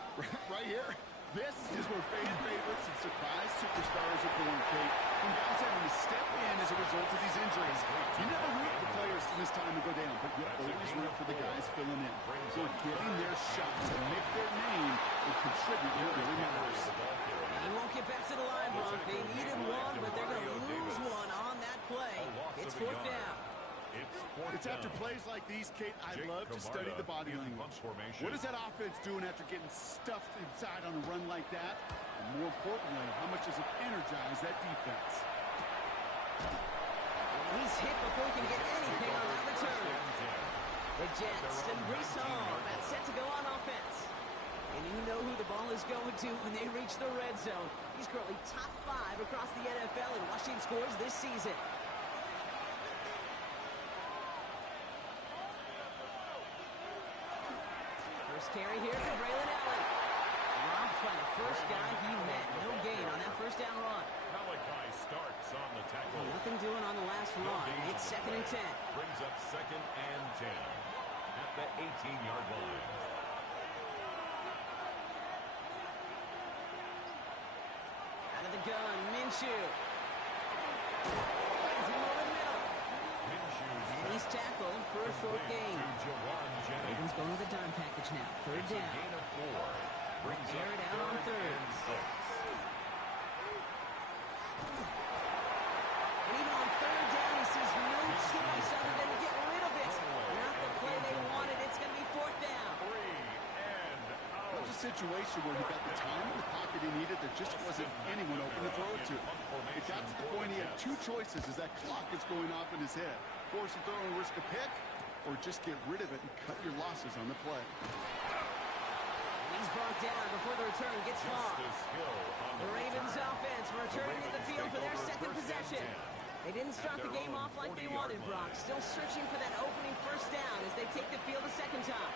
right here, this is where fan favorites and surprise superstars are born, Kate. From guys having to step in as a result of these injuries. You never root for players from this time to go down, but you always root for the guys filling in. So getting their shot to make their name and contribute when it really matters. And he won't get back to the line, Bron. They needed one, but they're going to lose one on that play. It's 4th down. It's after plays like these, Kate, I love to study the body language. What is that offense doing after getting stuffed inside on a run like that? And more importantly, how much does it energize that defense? He's hit before he can get anything on that return. The Jets and Brees Hall that's set to go on offense. And you know who the ball is going to when they reach the red zone. He's currently top 5 across the NFL in rushing scores this season. First carry here for Braylon Allen. Dropped by the first guy he met. No gain on that first down run. Malachi starts on the tackle. Nothing doing on the last run. It's 2nd and 10. Brings up 2nd and 10 at the 18-yard line. Out of the gun, Minshew. Finds him over the middle. And he's tackled for a short gain. Ravens going with a dime package now. 3rd down. Gain of 4. Brings air it out on 3rd. And even on 3rd down, he sees no choice other than to get rid of it. Not the play they wanted. It's going to be 4th down. That was a situation where he got the time in the pocket he needed. There just wasn't anyone open to throw it to. It got to the point he had 2 choices as that clock is going off in his head. Force a throw and risk a pick, or just get rid of it and cut your losses on the play. He's brought down before the return gets far. The Ravens offense returning to the field for their 2nd possession. They didn't start the game off like they wanted, Brock. Still searching for that opening first down as they take the field a 2nd time.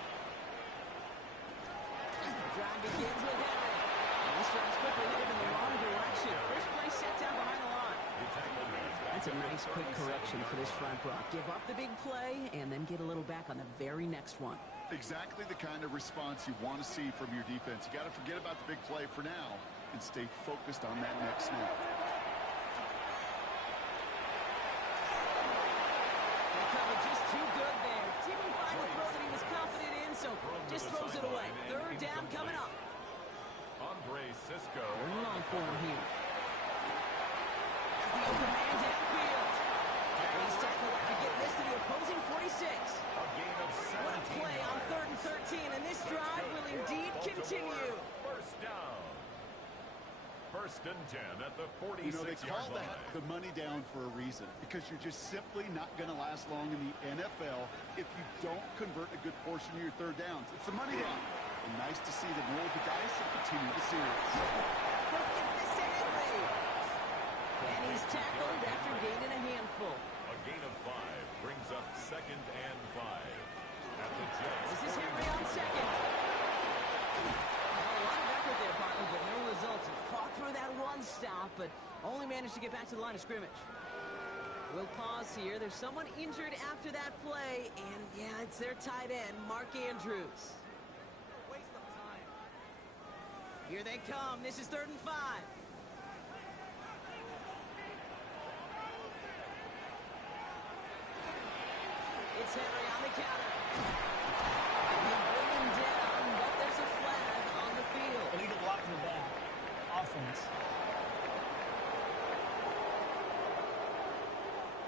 The drive begins with Henry. And this drive's quickly headed in the wrong direction. First play set down behind the line. That's a nice quick correction for this front, Brock. Give up the big play and then get a little back on the very next one. Exactly the kind of response you want to see from your defense. You got to forget about the big play for now and stay focused on that next snap. The cover just too good there. Didn't find the throw that he was confident in, so just throws it away. 3rd down coming up. Andre Cisco. Third and long for him here. As the open man downfield. He's tackled after getting this to the opposing 46. A gain of 17. What a play on 3rd and 13, and this drive will indeed continue. First down. 1st and 10 at the 46-yard line. You know, they call that the money down for a reason, because you're just simply not going to last long in the NFL if you don't convert a good portion of your 3rd downs. It's the money down. And nice to see them roll the dice and continue the series. Look at this Henry. And he's tackled after gaining a handful. A gain of 5 brings up 2nd and 5 at the Jets. This is Henry on 2nd. A lot of effort there, partner, but no results. He fought through that run stop, but only managed to get back to the line of scrimmage. We'll pause here. There's someone injured after that play, and yeah, it's their tight end, Mark Andrews. Waste of time. Here they come. This is 3rd and 5. It's Henry on the counter. And they bring him down, but there's a flag on the field. Illegal block in the back. Offense.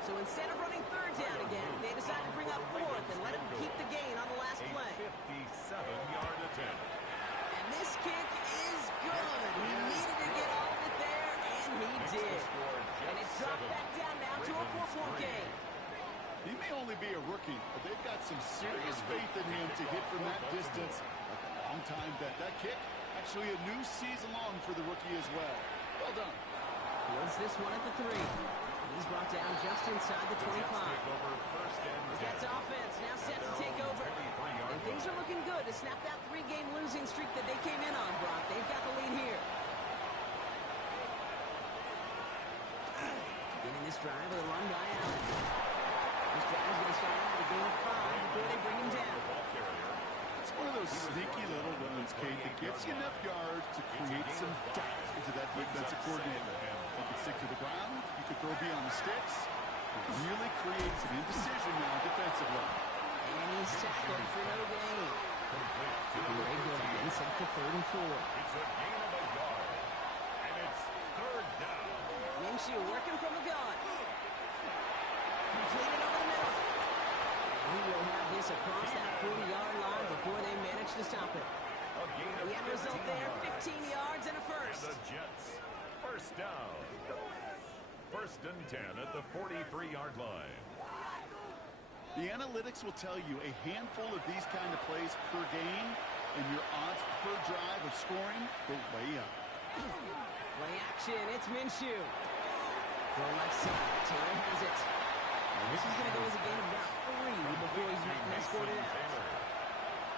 So instead of running 3rd down again, they decide to bring up 4th and let him keep the gain on the last play. 57-yard attempt. And this kick is good. He needed to get all of it there, and he did. And it's dropped back down now to a 4th some serious faith in him to hit from that distance. Like a long-time vet. That kick, actually a new season long for the rookie as well. Well done. Fields this one at the 3. He's brought down just inside the 25. The Jets offense now set to take over. And things are looking good to snap that 3-game losing streak that they came in on, Brock. They've got the lead here. Beginning this drive with a run by Allen. This drive is going to start out at a gain of 5 before they bring him down. It's one of those sneaky little runs, Kate, that gets you enough yards to create some doubt into that defensive coordinator. You can stick to the ground, you can throw beyond the sticks. It really creates an indecision now defensively. And he's tackled for no gain. Here they go again, set for 3rd and 4. It's a gain of a yard. And it's 3rd down. Minshew working from the gun. Completed over the middle. He will have this across that 40-yard line before they manage to stop it. The end result there, 15 yards and a first. And the Jets, 1st down. 1st and 10 at the 43-yard line. The analytics will tell you a handful of these kind of plays per game, and your odds per drive of scoring go way up. Play action, it's Minshew. From left side, Taylor has it. And this is going to go as a gain of about 3 before he's met and escorted out.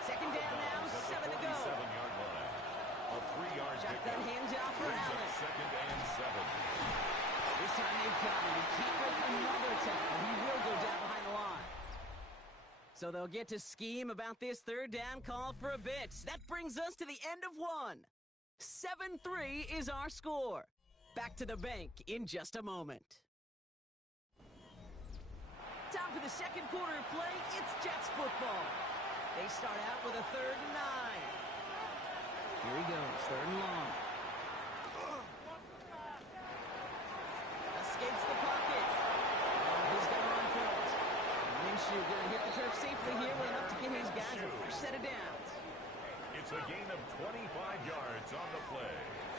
2nd down now, 7 to go. 7-yard line. A 3-yard Shotgun handoff for Allen. 2nd and 7. This time they've got him. He can't break another tackle. He will go down behind the line. So they'll get to scheme about this 3rd down call for a bit. That brings us to the end of 1. 7-3 is our score. Back to the bank in just a moment. Time for the 2nd quarter of play. It's Jets football. They start out with a 3rd and 9. Here he goes, 3rd and long. Escapes the pocket. And he's going to run for it. Minshew going to hit the turf safely here with enough to get his guys a fresh set of downs. It's a gain of 25 yards on the play.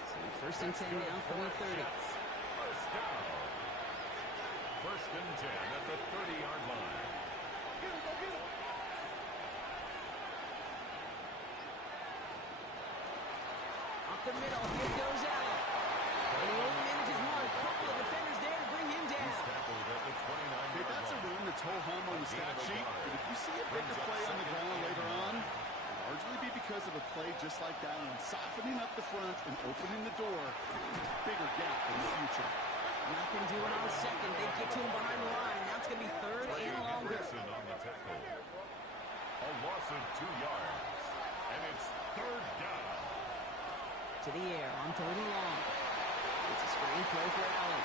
So 1st and 10 now from the 30. 1st down. 1st and 10 at the 30-yard line. Up the middle, here goes Allen. And he only manages one. A couple of defenders there to bring him down. Okay, that's a run that's ho-hum on the stat sheet, but if you see a bigger play on the ground later on, it'll largely be because of a play just like that one, softening up the front and opening the door, bigger gap in the future. Nothing doing on 2nd. They get to him behind the line. Now it's going to be 3rd and longer. On the tackle. A loss of 2 yards. And it's 3rd down. To the air on 3rd and long. It's a screen play for Allen.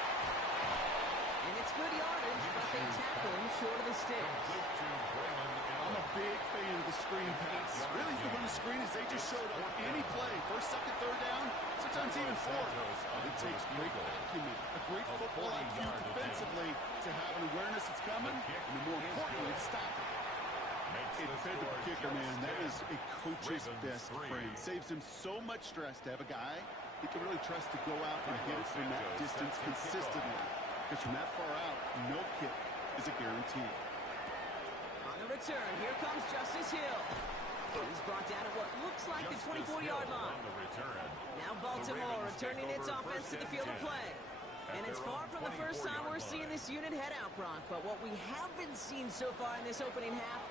And it's good yardage, but they tackle him short of the sticks. I'm a big fan of the screen pass. Really, the run of screen is they just showed up any play. 1st, 2nd, 3rd down, sometimes even 4th. It takes great acumen, a great football IQ defensively to have an awareness it's coming, and more importantly, to stop it. A dependable kicker, man, that is a coach's best friend. Saves him so much stress to have a guy he can really trust to go out and hit it from that distance consistently. Because from that far out, no kick is a guarantee. On the return, here comes Justice Hill. He's brought down at what looks like the 24-yard line. Now Baltimore returning its offense to the field of play. And it's far from the first time we're seeing this unit head out, Brock. But what we haven't seen so far in this opening half,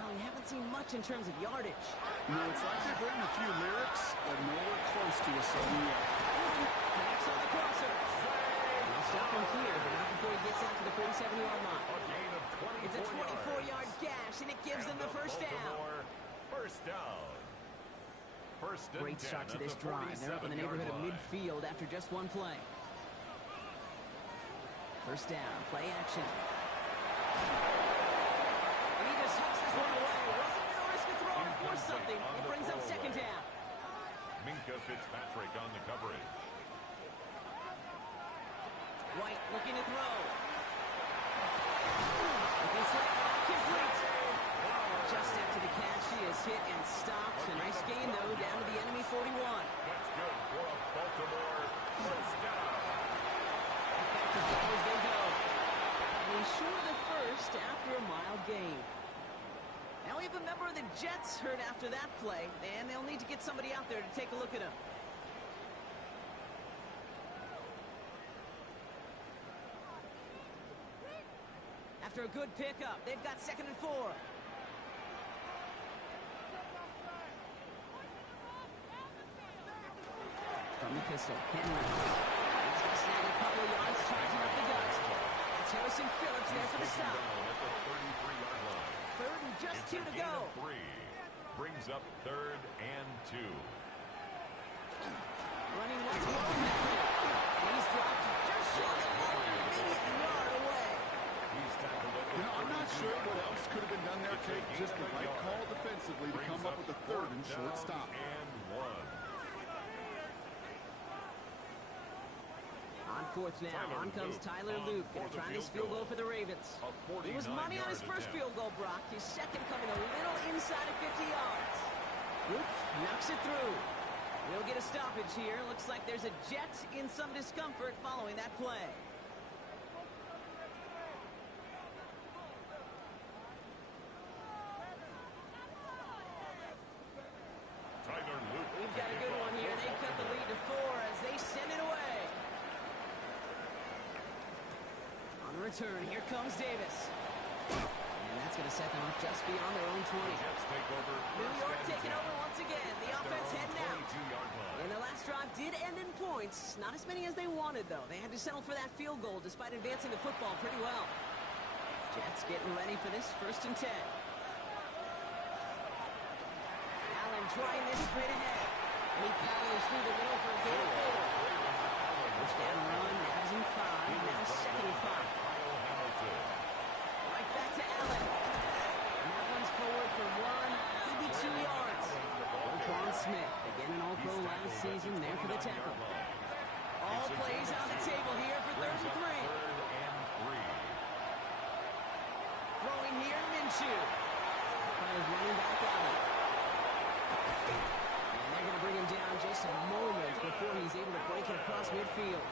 well, we haven't seen much in terms of yardage. You know, it's like they've written a few lyrics, but nowhere close to a song yet. Connects on the crosser. He'll stop him here, but not before he gets out to the 47-yard line. It's a 24-yard gash, and it gives them the 1st down. 1st down. Great start to this drive. They're up in the neighborhood of midfield after just one play. 1st down, play action. And he just hooks this one away. Wasn't going to risk a throw or force something. It brings up 2nd down. Minka Fitzpatrick on the coverage. White looking to throw. Looking slant, complete. Just after the catch, he is hit and stopped. A nice gain, though, down to the enemy 41. That's good for a Baltimore 1st down. Back to throw as they go. And he's short of the 1st after a mile gain. Now we have a member of the Jets hurt after that play, and they'll need to get somebody out there to take a look at him. After a good pickup, they've got 2nd and 4. From the pistol, Henry. He's going to snag a couple of yards, charging up the gut. It's Harrison Phillips there for the stop. Third and just 2 to go. Brings up 3rd and 2. Running once more from Henry. And he's dropped just short of maybe a yard away. You know, I'm not sure what else could have been done there, Kate. Just the right call defensively to come up with a 3rd and short stop. And 1. On 4th now, on comes Tyler Luke, going to try this field goal for the Ravens. He was money on his first field goal, Brock. His second coming a little inside of 50 yards. Luke knocks it through. We'll get a stoppage here. Looks like there's a Jet in some discomfort following that play. Tyler Luke. We've got a good one here. They cut the lead to 4 as they send it away. On the return, here comes Davis. And that's going to set them up just beyond their own 20. Jets take over. New York taking over once again. The offense heading out. And the last drive did end in points. Not as many as they wanted, though. They had to settle for that field goal despite advancing the football pretty well. Jets getting ready for this 1st and 10. Allen trying this straight ahead. And he powers through the middle for a gain of 4. First down run, nabs him 5. Now 2nd and 5. Right back to Allen. And that one's forward for 1, maybe 2 yards. Roquan Smith, again an All-Pro last season, there for the tackle. All plays on the table here for 3rd and 3. Throwing here, Minshew. Players running back Allen. And they're going to bring him down just a moment before he's able to break it across midfield.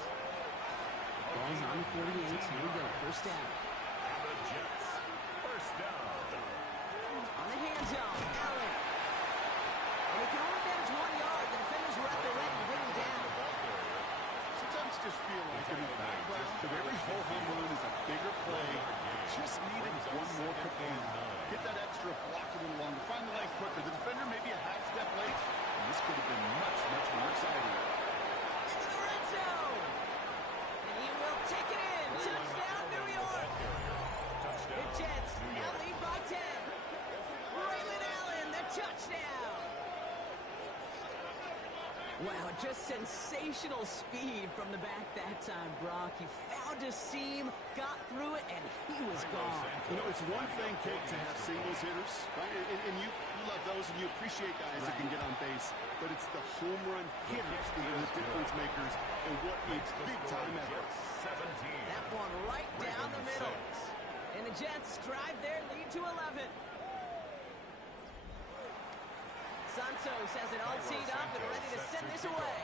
Ball's on the 48. Here we go. First down. And the Jets. First down. On the hands-off, Allen. And he can only manage 1 yard. The defenders were out there ready to bring him down. Sometimes just feel like in the background that every ho-hum run is a bigger play. Just needed one more command. Get that extra block a little longer. Find the leg quicker. The defender may be a half step late. And this could have been much, much more exciting. Into the red zone. And he will take it in. Touchdown, New York. The Jets now lead by 10. Braylon Allen, the touchdown. Wow, just sensational speed from the back that time, Brock. He found a seam, got through it, and he was gone. You know, it's one thing, Kate, to have singles hitters, right? And you love those, and you appreciate guys that can get on base. But it's the home run hitters that are the difference makers, and what makes big-time effort. 17. That one right down the middle. And the Jets drive their lead to 11. Santos has it all teed up and ready to send this away.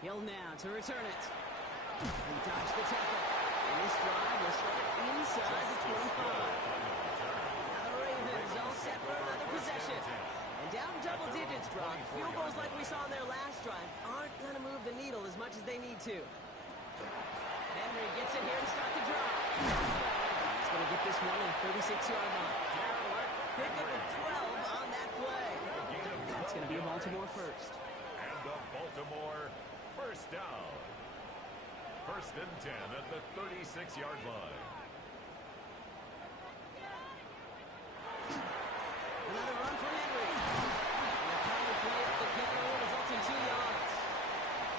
Hill now to return it. He dodged the tackle. And this drive will start inside the 25. Now the Ravens all set for another possession. And down double digits, Brock. Field goals like we saw on their last drive aren't going to move the needle as much as they need to. Henry gets it here to start the drive. He's going to get this one on the 36-yard line. Pick up with 12 on that play. That's going to be a Baltimore first. And the Baltimore first down. 1st and 10 at the 36-yard line. Another run for Henry. And a power play up the middle results in 2 yards.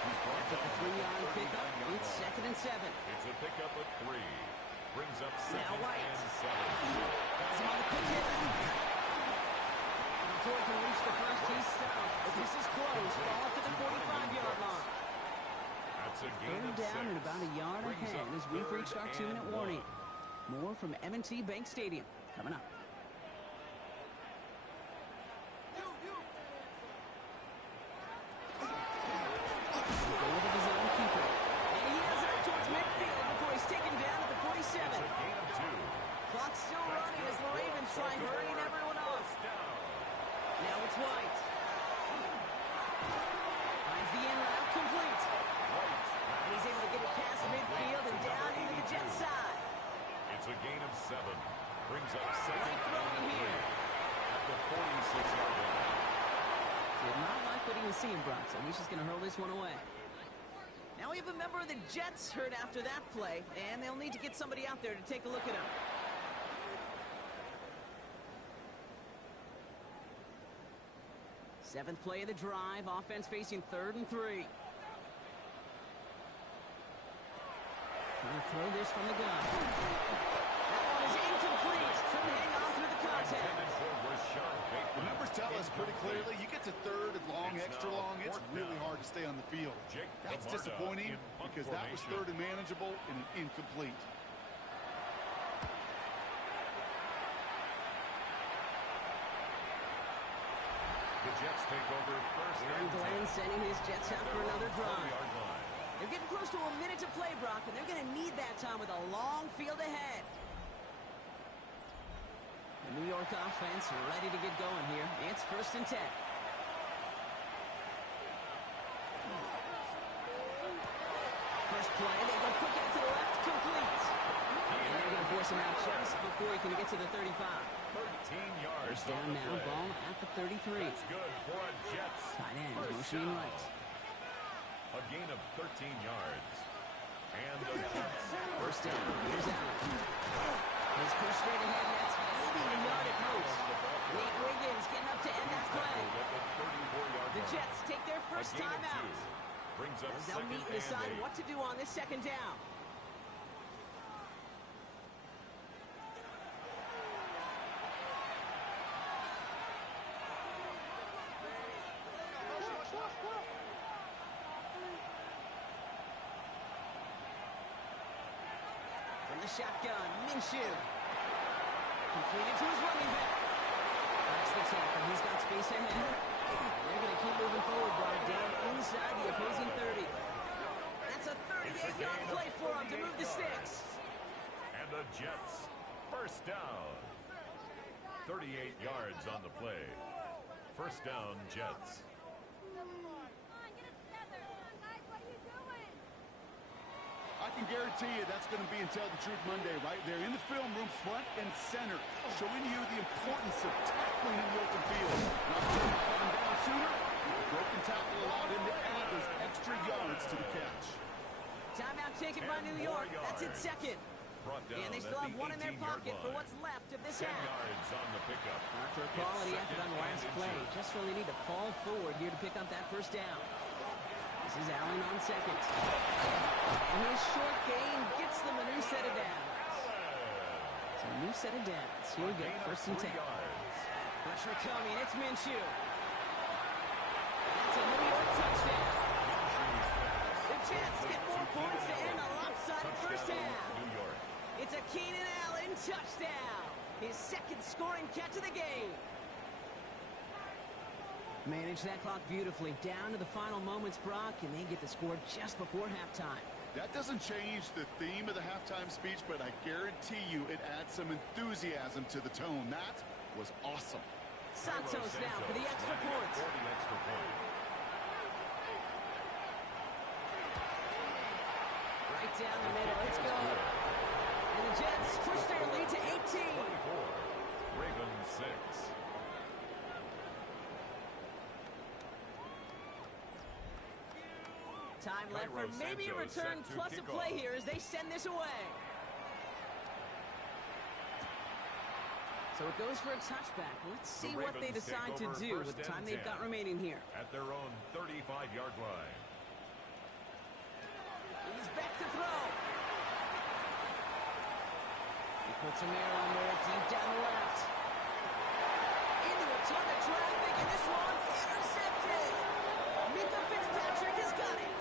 After the 3-yard pickup, it's 2nd and 7. It's a pickup of 3. Brings up 2nd Now White. and 7. Has him on the quick hit. Before he can reach the first, he's stopped. But this is close. Ball up to the 45-yard line. That's a gain Third of down 6. and about a yard Brings ahead up as we've 3rd reached our and 2-minute warning. 1. More from M&T Bank Stadium coming up. Go with the zone keeper. And he has it up towards midfield before he's taken down at the 47. It's a gain of 2. Clock haven't seen Brock, so he's just going to hurl this one away. Now we have a member of the Jets hurt after that play, and they'll need to get somebody out there to take a look at him. Seventh play of the drive, offense facing 3rd and 3. Trying to throw this from the gun. That one is incomplete. Couldn't hang on through the contact. The numbers tell us pretty clearly, you get to 3rd and long, extra long, it's really hard to stay on the field. That's disappointing because that was 3rd and manageable and an incomplete. The Jets take over first. Aaron Glenn sending his Jets out for another drive. They're getting close to a minute to play, Brock, and they're going to need that time with a long field ahead. The New York offense ready to get going here. It's 1st and 10. First play, they go quick out to the left, complete. And they're going to force him out just before he can get to the 35. 13 yards. First down now, ball at the 33. That's good for a Jets. Tight end, motioning right. A gain of 13 yards. And the Jets. First down, here's Allen. He's pushed straight ahead, and that's maybe a yard at most. Nate Wiggins getting up to end that play. The Jets take their first time out. As they'll meet and decide what to do on this 2nd down. From the shotgun, Minshew. Completed to his running back. That's the tackle. He's got space ahead. They're going to keep moving forward, Brock, down inside the opposing 30. That's a 38-yard play for him to move the sticks. And the Jets, first down. 38 yards on the play. First down, Jets. I can guarantee you that's going to be in Tell the Truth Monday right there in the film room, front and center, showing you the importance of tackling in the open field. Not coming down sooner, the broken tackle allowed him to add those extra yards to the catch. Timeout taken by New York. That's its 2nd. And they still have one in their pocket for what's left of this half. Yards on the pickup. After a quality effort on the last play, just really need to fall forward here to pick up that first down. This is Allen on 2nd. And his short gain gets them a new set of downs. So a new set of downs. Here we go, 1st and 10. Pressure coming, it's Minshew. And that's a New York touchdown. The Jets get more points to end a lopsided first half. It's a Keenan Allen touchdown. His 2nd scoring catch of the game. Manage that clock beautifully. Down to the final moments, Brock, and they get the score just before halftime. That doesn't change the theme of the halftime speech, but I guarantee you it adds some enthusiasm to the tone. That was awesome. Santos now for the extra point. Right down the middle. It's good. And the Jets push their lead to 18. Ravens 6. Time left for maybe a return plus a play here as they send this away. So it goes for a touchback. Let's see what they decide to do with the time they've got remaining here. At their own 35-yard line. He's back to throw. He puts a mirror under it deep down the left. Into a ton of traffic, and this one's intercepted. Minka Fitzpatrick has got it.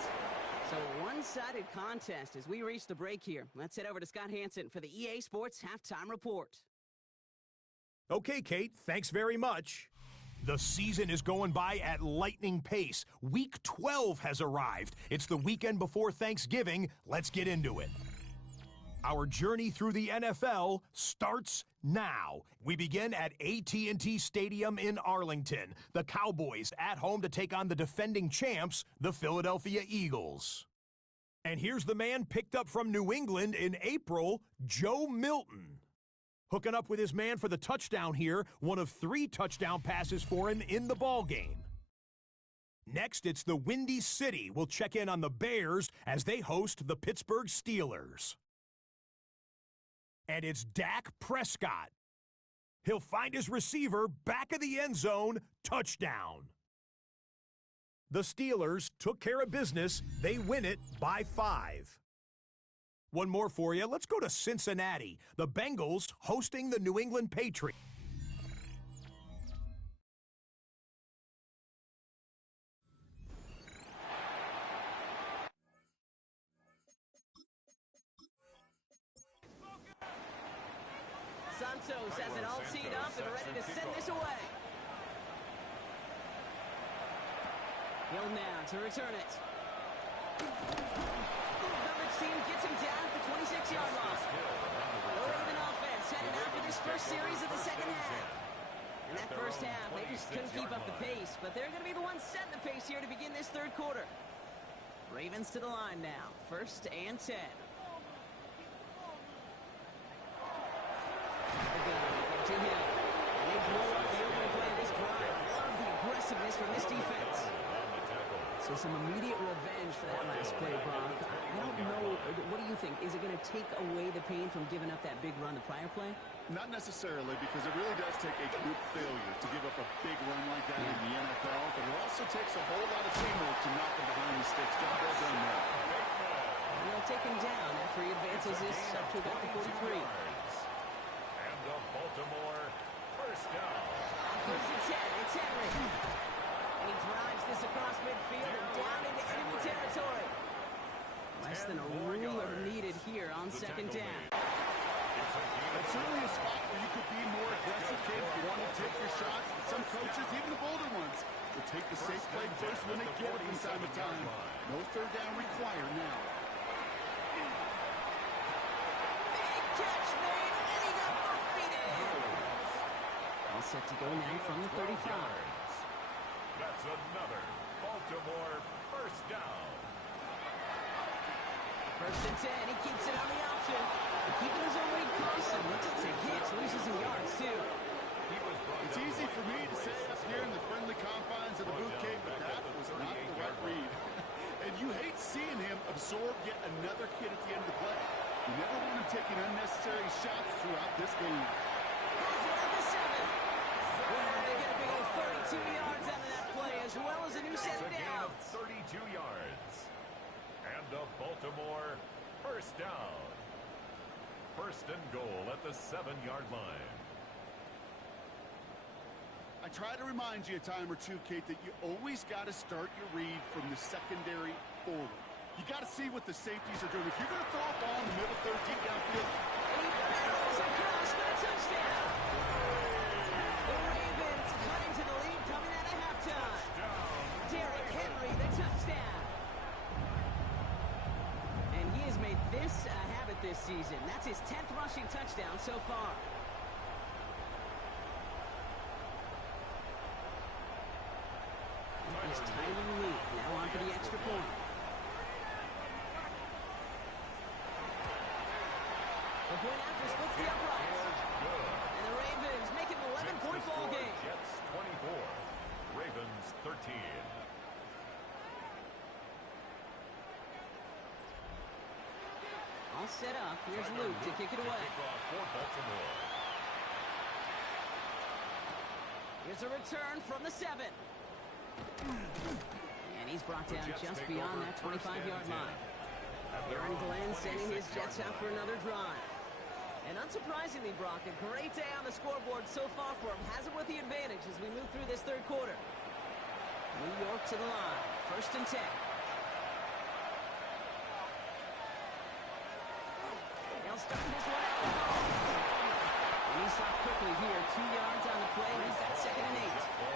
So a one-sided contest as we reach the break here. Let's head over to Scott Hansen for the EA Sports Halftime Report. Okay, Kate, thanks very much. The season is going by at lightning pace. Week 12 has arrived. It's the weekend before Thanksgiving. Let's get into it. Our journey through the NFL starts now. We begin at AT&T Stadium in Arlington. The Cowboys at home to take on the defending champs, the Philadelphia Eagles. And here's the man picked up from New England in April, Joe Milton. Hooking up with his man for the touchdown here, one of 3 touchdown passes for him in the ballgame. Next, it's the Windy City. We'll check in on the Bears as they host the Pittsburgh Steelers. And it's Dak Prescott. He'll find his receiver back of the end zone, touchdown. The Steelers took care of business. They win it by 5. One more for you. Let's go to Cincinnati. The Bengals hosting the New England Patriots. Santos has it all teed up and ready to send this away. Hill now to return it. Coverage team gets him down at the 26-yard line. The Raven offense headed out for this first series of the second half. In that first half, they just couldn't keep up the pace, but they're going to be the ones setting the pace here to begin this third quarter. Ravens to the line now. 1st and 10. To him. They blow up the opening play of this drive. Love the aggressiveness from this defense. So some immediate revenge for that last play, Brock. I don't know. What do you think? Is it going to take away the pain from giving up that big run the prior play? Not necessarily, because it really does take a group failure to give up a big run like that in the NFL, but it also takes a whole lot of teamwork to knock them behind the sticks. Job well done there. And they'll take him down after he advances this up to about the 43. Baltimore, first down. First and 10, it's Henry. And he drives this across midfield and down into enemy territory. Less than a ruler needed here on second down. It's certainly a spot where you could be more aggressive, Kate, if you want to take your shots. Some coaches, even the bolder ones, will take the safe play first when they get it from time to time. No third down required now. Big catch made, and he got both feet in. All set to go now from the 35. That's another Baltimore first down. First and 10, he keeps it on the option. Keeping his own lead close, and he takes a hit, loses some yards too. It's easy for me to say up here in the friendly confines of the boot cave, but that was not the right read. And you hate seeing him absorb yet another hit at the end of the play. You never want him taking unnecessary shots throughout this game. Has it at the 7. Well, they get a big old 32 yards out of that play, as well as a new set of downs. 32 yards. And a Baltimore first down. First and goal at the 7-yard line. I try to remind you a time or two, Kate, that you always got to start your read from the secondary forward. You got to see what the safeties are doing. If you're going to throw a ball in the middle third, deep downfield, And he barrels across for a touchdown. The Ravens cut into the lead coming out of halftime. Derrick Henry, the touchdown. And he has made this a habit this season. That's his 10th rushing touchdown so far. He's Tyler Lee now on for the extra point. The point after splits the uprights. And the Ravens make it an 11-point ball game. Jets 24, Ravens 13. All set up. Here's Luke to kick it away. Here's a return from the 7. And he's brought down just beyond that 25-yard line. Aaron Glenn sending his Jets out for another drive. And unsurprisingly, Brock, a great day on the scoreboard so far for him. Has him with the advantage as we move through this third quarter. New York to the line. First and 10. They'll start this one out with home. And he stopped quickly here. 2 yards on the play. He's got second and 8.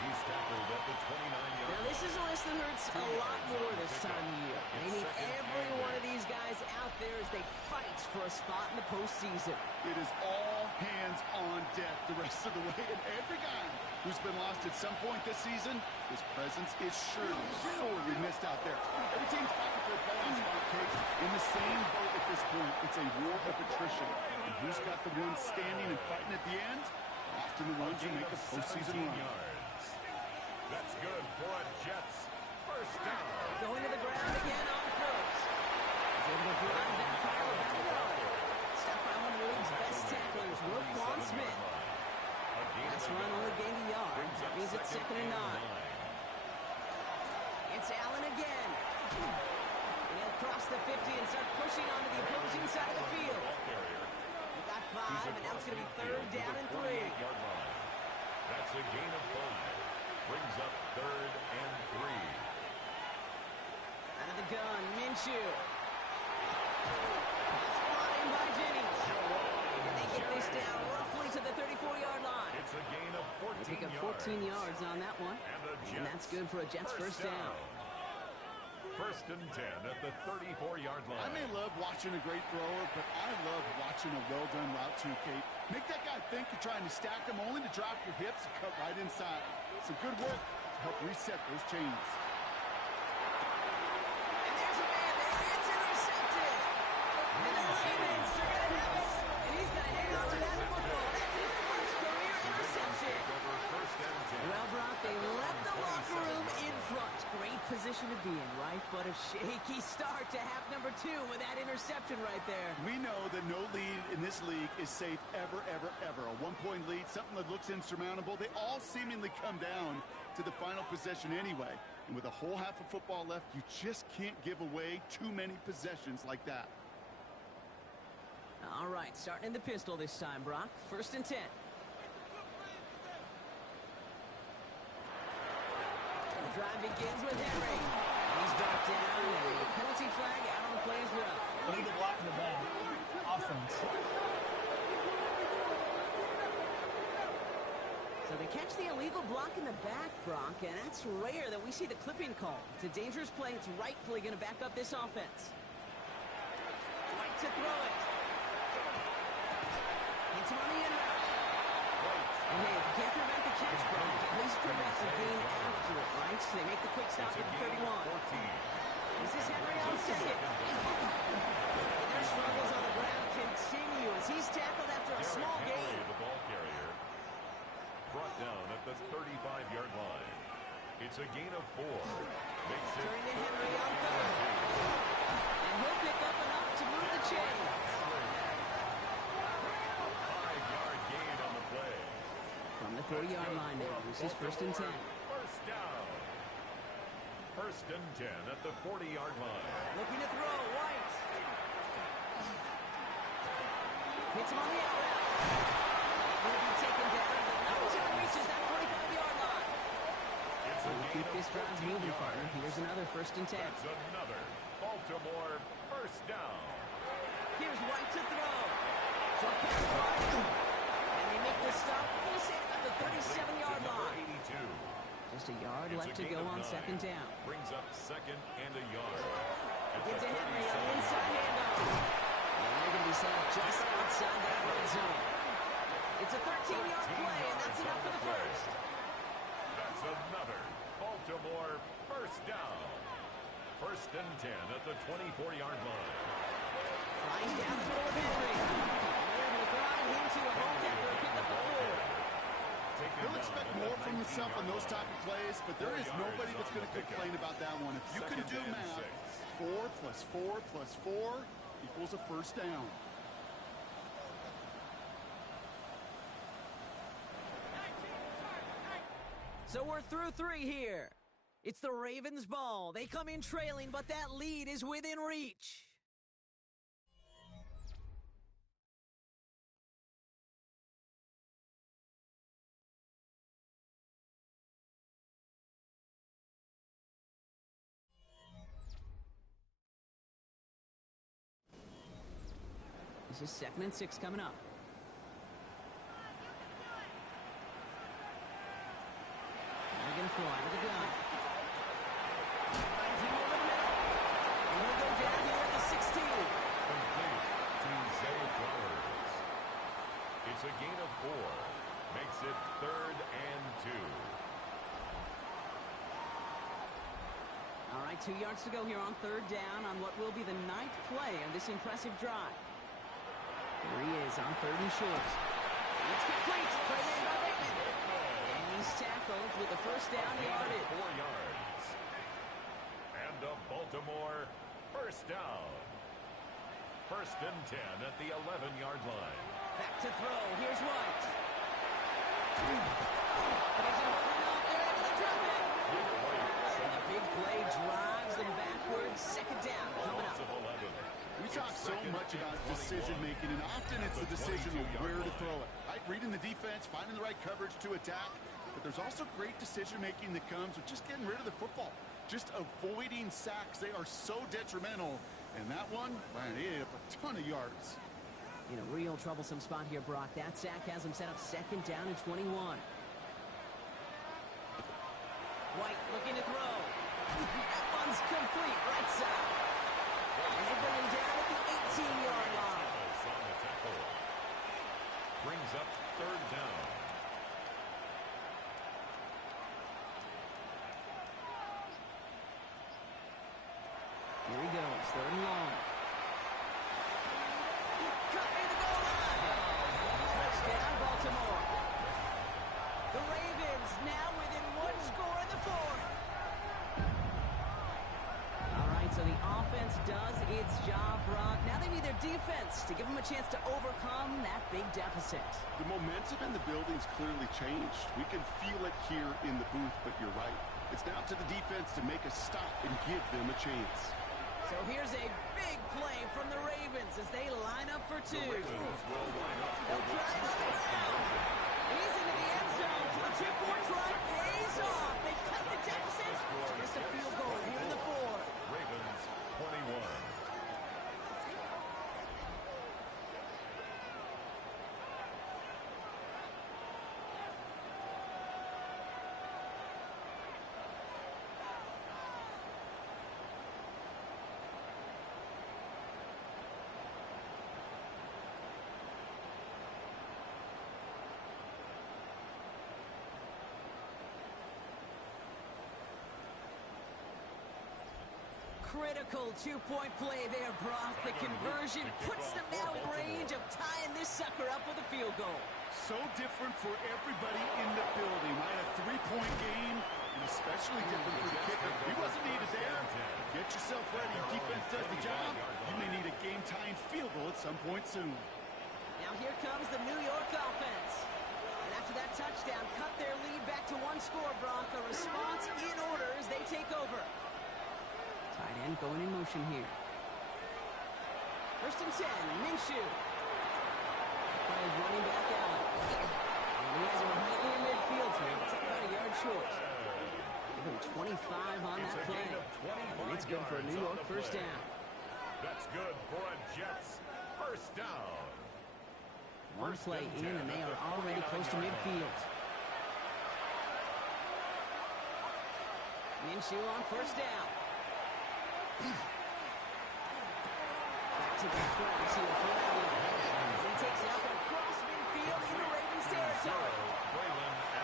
He's tackled at the 29-yard line. Now, this is a list that hurts a lot more this time of year. They need every one of these guys out there as they fight for a spot in the postseason. it is all hands on deck the rest of the way. And every guy who's been lost at some point this season, his presence is sorely missed out there. Every team's fighting for a playoff spot, Kate. In the same boat at this point, it's a war of attrition. And who's got the ones standing and fighting at the end? Often the ones who make a postseason run. That's good for a Jets first down. Going to the ground again on first. He's able to drive that pile back up. Stop by one of the league's best tacklers, Roquan Smith. Last run only gained a yard. That means it's 2nd and 9. It's Allen again. He'll cross the 50 and start pushing onto the opposing side of the field. He got 5, and now it's going to be 3rd down and 3. That's a gain of 5. Brings up 3rd and 3. Out of the gun, Minshew. That's brought in by Jennings. And they get this down roughly to the 34-yard line. It's a gain of 14 They pick up 14 yards on that one. And that's good for a Jets first down. 1st and 10 at the 34-yard line. I may love watching a great thrower, but I love watching a well-done route too, Kate. Make that guy think you're trying to stack him, only to drop your hips and cut right inside. Some good work to help reset those chains. And there's a man there. It's intercepted. And the Ravens are going to have it. And he's going to hang on to that football. That's his first career interception. Well, Brock, they left the locker room in front. Great position to be in, right? But a shaky start to half number 2 with that interception right there. We know that no lead in this league is safe ever, ever, ever. A one-point lead, something that looks insurmountable. They all seemingly come down to the final possession anyway. And with a whole half of football left, you just can't give away too many possessions like that. All right, starting in the pistol this time, Brock. 1st and 10. The drive begins with Henry. He's brought down, and a penalty flag out on the play as well. Illegal block in the back. Offense. So they catch the illegal block in the back, Brock, and that's rare that we see the clipping call. It's a dangerous play. It's rightfully going to back up this offense. White to throw it. Hits him on the in route. And hey, if you can't prevent the catch, Brock, at least prevent the gain after it, right? So they make the quick stop at the 31. This is Henry on 2nd. And their struggles on the ground continue as he's tackled after a small gain. The ball carrier brought down at the 35-yard line. It's a gain of 4. Makes it turning to Henry on 3rd. And he'll pick up enough to move the chains. 5-yard gain on the play. From the 40-yard line now, this is 1st and 10. First down. 1st and 10 at the 40-yard line. Looking to throw, White. Hits him on the out route. He'll be taken down, but not until he reaches that 45-yard line. So we'll keep this drive moving, partner. Here's another 1st and 10. That's another Baltimore first down. Here's White to throw. Short pass White. And they make the stop. We're going to say about the 37-yard line. 82. Just a yard left to go on 2nd down. Brings up 2nd and a yard. Get to Henry on the inside handoff. And they're going to be set up just outside that red zone. It's a 13-yard play, and that's enough for the first. That's another Baltimore first down. 1st and 10 at the 24-yard line. Flying down the middle of Henry. They're able to grind him to a halt after a pickup of 4. He'll expect more from himself on those type of plays, but there is nobody that's going to complain about that one. If you can do math, 4 plus 4 plus 4 equals a first down. So we're through 3 here. It's the Ravens' ball. They come in trailing, but that lead is within reach. This is 2nd and 6 coming up. They're going to fly to the gun. Finds him over the middle. And he'll go down here at the 16. Complete to Zay Flowers. It's a gain of 4. Makes it 3rd and 2. All right, 2 yards to go here on 3rd down on what will be the 9th play of this impressive drive. Here he is on 3rd and short. It's complete. Play made by Bateman. And he He's tackled with a first down yardage. 4 yards. And a Baltimore first down. First and 10 at the 11-yard line. Back to throw. Here's White. They're able to drop it. And the big play drives them backwards. Second down coming up. We talk so much about decision-making, and often it's the decision of where to throw it. Right? Reading the defense, finding the right coverage to attack. But there's also great decision-making that comes with just getting rid of the football. Just avoiding sacks. They are so detrimental. And that one, man, he ate up a ton of yards. In a real troublesome spot here, Brock. That sack has him set up second down and 21. White looking to throw. That one's complete, right side. And they bring him down at the 18-yard line. Brings up third down. Here he goes, third and long. Cut near the goal line. Touchdown, Baltimore. The Ravens now within one score in the fourth. All right, so the offense does its job, Brock. Now they need their defense to give them a chance to overcome that big deficit. The momentum in the building's clearly changed. We can feel it here in the booth, but you're right. It's now to the defense to make a stop and give them a chance. So here's a big play from the Ravens as they line up for two. They'll try it on the ground. He's into the end zone to the two-point try. Pays off. They cut the deficit. Just a field goal here in the fourth. Ravens 21. Critical two-point play there, Brock. The conversion puts them now in range of tying this sucker up with a field goal. So different for everybody in the building, right? A three-point game, and especially different for the kicker. He wasn't needed there. Get yourself ready. Defense does the job. You may need a game-tying field goal at some point soon. Now here comes the New York offense. And after that touchdown, cut their lead back to one score, Brock. A response in order as they take over. Tight end going in motion here. First and 10, Minshew. Plays running back out. And he has him right near midfield here. It's about a yard short. Give him 25 on that play. And it's good for a New York first down. That's good for a Jets first down. One play in, and they are already close to midfield. Minshew on first down. Back to the front here for Allen. He takes it up and across midfield into Ravens territory.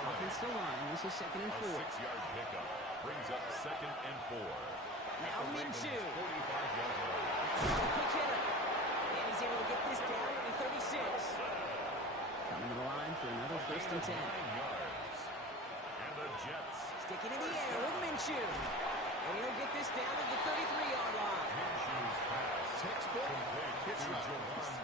Offense to line. This is second and 4. 6-yard pickup brings up second and 4. Now Minshew. 45-yard line. Quick hitter. And he's able to get this down to the 36. Coming to the line for another first and 10. 9 yards. And the Jets. Sticking in the air with Minshew. And he'll get this down to the 33-yard line. Minshew's pass. Textbook pitch route.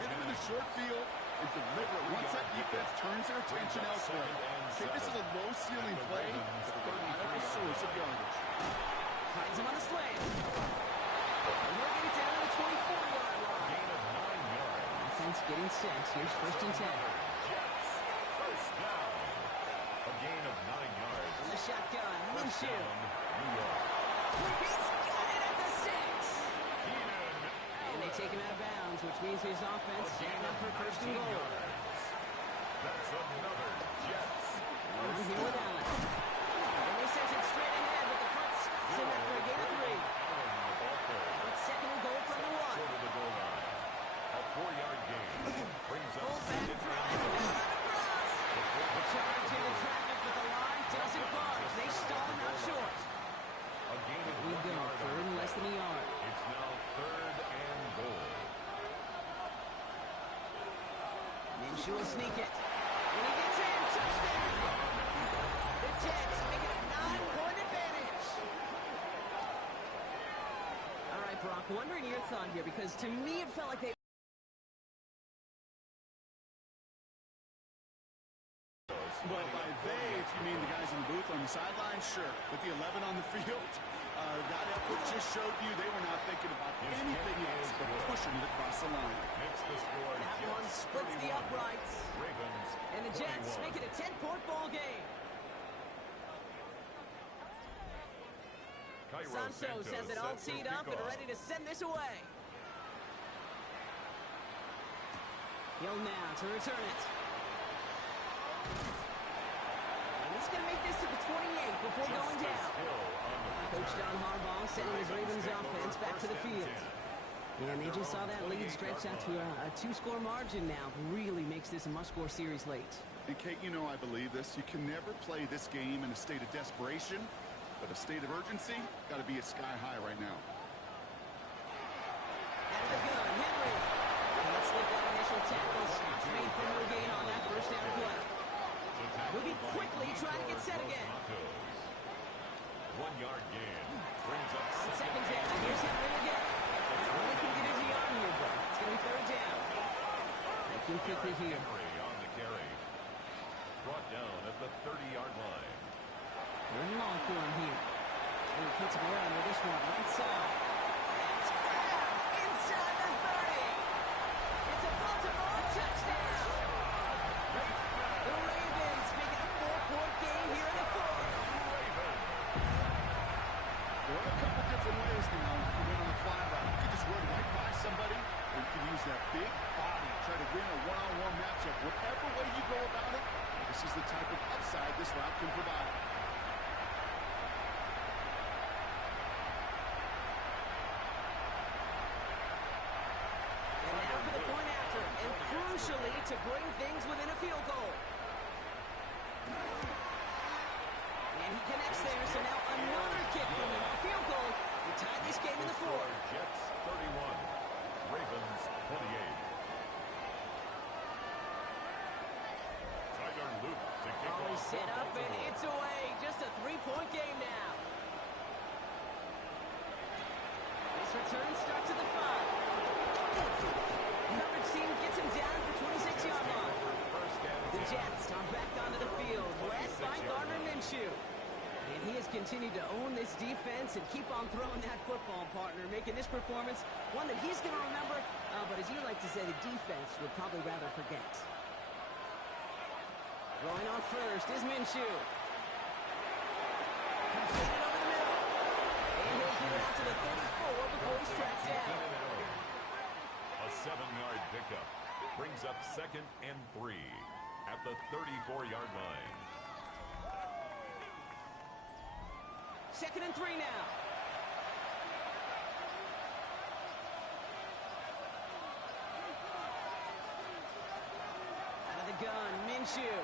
Hit him in the short field and deliver it once that defense turns their attention elsewhere. Okay, this is a low-ceiling play, but a reliable source of yardage. Finds him on the slant. And he'll get it down to the 24-yard line. Gain of 9 yards. Offense getting 6. Here's first and 10. Jets first down. A gain of 9 yards. On the shotgun, Minshew. New York. He's got it at the 6. Keenan. And they take him out of bounds, which means his offense setting up for first and goal. That's another Jets. I'm here with Allen. And they send it straight ahead, but the front stops him after a gain of 3. Now it's second and goal from the 1. Short of the goal line. A 4-yard gain brings up Fullback second drive. and 1. The charge in the traffic, but the line doesn't budge. They stall him out short. A gain of We 1 go, yard. third and less than a yard. It's now third and goal. Minshew will sneak it. And he gets in. Touchdown. The wondering your thought here, because to me it felt like they... Well, by they, if you mean the guys in the booth on the sideline, sure. But the 11 on the field, that effort just showed you they were not thinking about anything else but pushing it across the line. That one splits the uprights. And the Jets make it a 10-point ball game. Santos has it all teed up and ready to send this away. He'll now to return it. And he's going to make this to the 28 before going down. Coach John Harbaugh sending his Ravens offense back to the field. And they just saw that lead stretch out to a 2-score margin now. Really makes this a must-score series late. And Kate, you know I believe this. You can never play this game in a state of desperation, but a state of urgency got to be a sky high right now. Out of the gun, Henry. Can't slip that initial tackle. Stops made for no gain on that first down play. Moving quickly, trying to get set again. 1-yard gain. Brings up on second down. Here's Henry again. Only can get his yard here, but it's going to be third down. Making quickly here. Henry on the carry. Brought down at the 30-yard line. Third and long for him here. And he puts him around with this one. Right side. It's grabbed inside the 30. It's a Baltimore touchdown. The Ravens make it a 4-point game here in the fourth. There are a couple different ways now to win on the fly route. You can just run right by somebody, or you can use that big body, try to win a one-on-one matchup. Whatever way you go about it, this is the type of upside this route can provide. And now for the point after, and crucially to bring things within a field goal. And he connects there, so now another kick from him. A field goal. We tie this game in the fourth. Jets 31. Ravens 28. Tyler Luke to kick Always off. set up and it's away. Just a 3-point game now. This return starts at the 5. Coverage team gets him down at the 26-yard line. The Jets are back onto the field, led by Gardner Minshew. And he has continued to own this defense and keep on throwing that football, partner, making this performance one that he's going to remember, but as you like to say, the defense would probably rather forget. Throwing on first is Minshew. Completed over the middle. And he'll get it out to the 34 before he's tracked down. A 7-yard pickup brings up 2nd and 3 at the 34-yard line. 2nd and 3 now. Out of the gun, Minshew.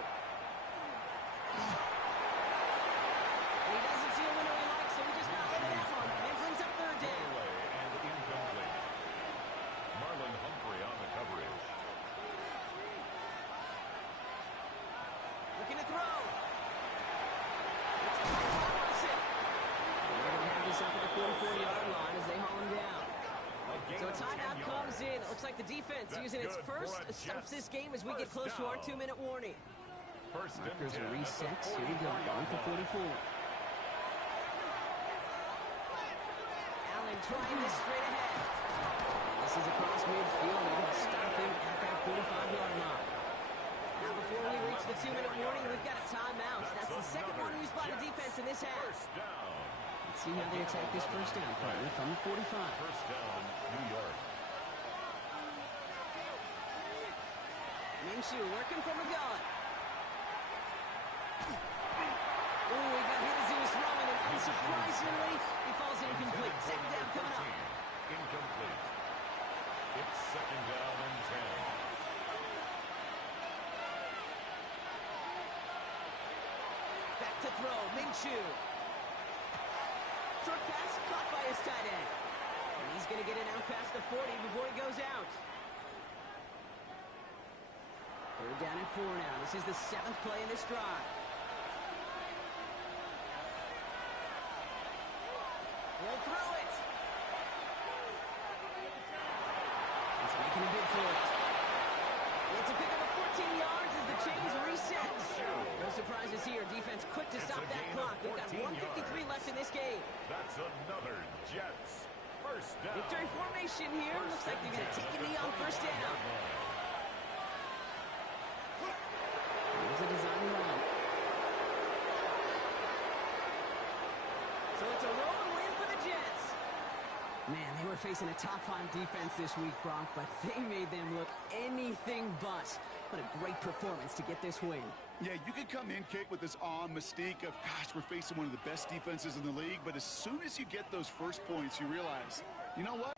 And he doesn't see a window he likes, so he just got rid of that one. And brings up third down. And incomplete. Marlon Humphrey on the coverage. Looking to throw. It's Wilson. They're going to have this up at the 44-yard line as they haul him down. So a timeout comes in. It looks like the defense using its first stops this game as we get close to our 2-minute warning. Markers are reset. Here we go. Going to 44. Allen trying this straight ahead. And this is across midfield. They're going to stop him at that 45-yard line. Now before we reach the 2-minute warning, we've got a timeout. That's the second one used by the defense in this half. Let's see how they attack this first down, partner, from the 45. First down, New York. Minshew working from the gun. Oh, he got hit as he was throwing, and unsurprisingly, he falls incomplete. Second down coming up. Incomplete. It's 2nd down and 10. Back to throw, Minshew. Short pass caught by his tight end. And he's going to get it out past the 40 before he goes out. Third down and 4 now. This is the 7th play in this drive. He'll throw it. for it. It's a pickup of 14 yards as the chains reset. No surprises here. Defense quick to stop that clock. We've got 1:53 left in this game. That's another Jets first down. Victory formation here. Looks like they're going to take a knee on first down. Here's a design run. So it's a road win for the Jets. Man, they were facing a top-5 defense this week, Brock, but they made them look anything but. What a great performance to get this win. Yeah, you could come in, Kate, with this mystique of, gosh, we're facing one of the best defenses in the league, but as soon as you get those first points, you realize, you know what?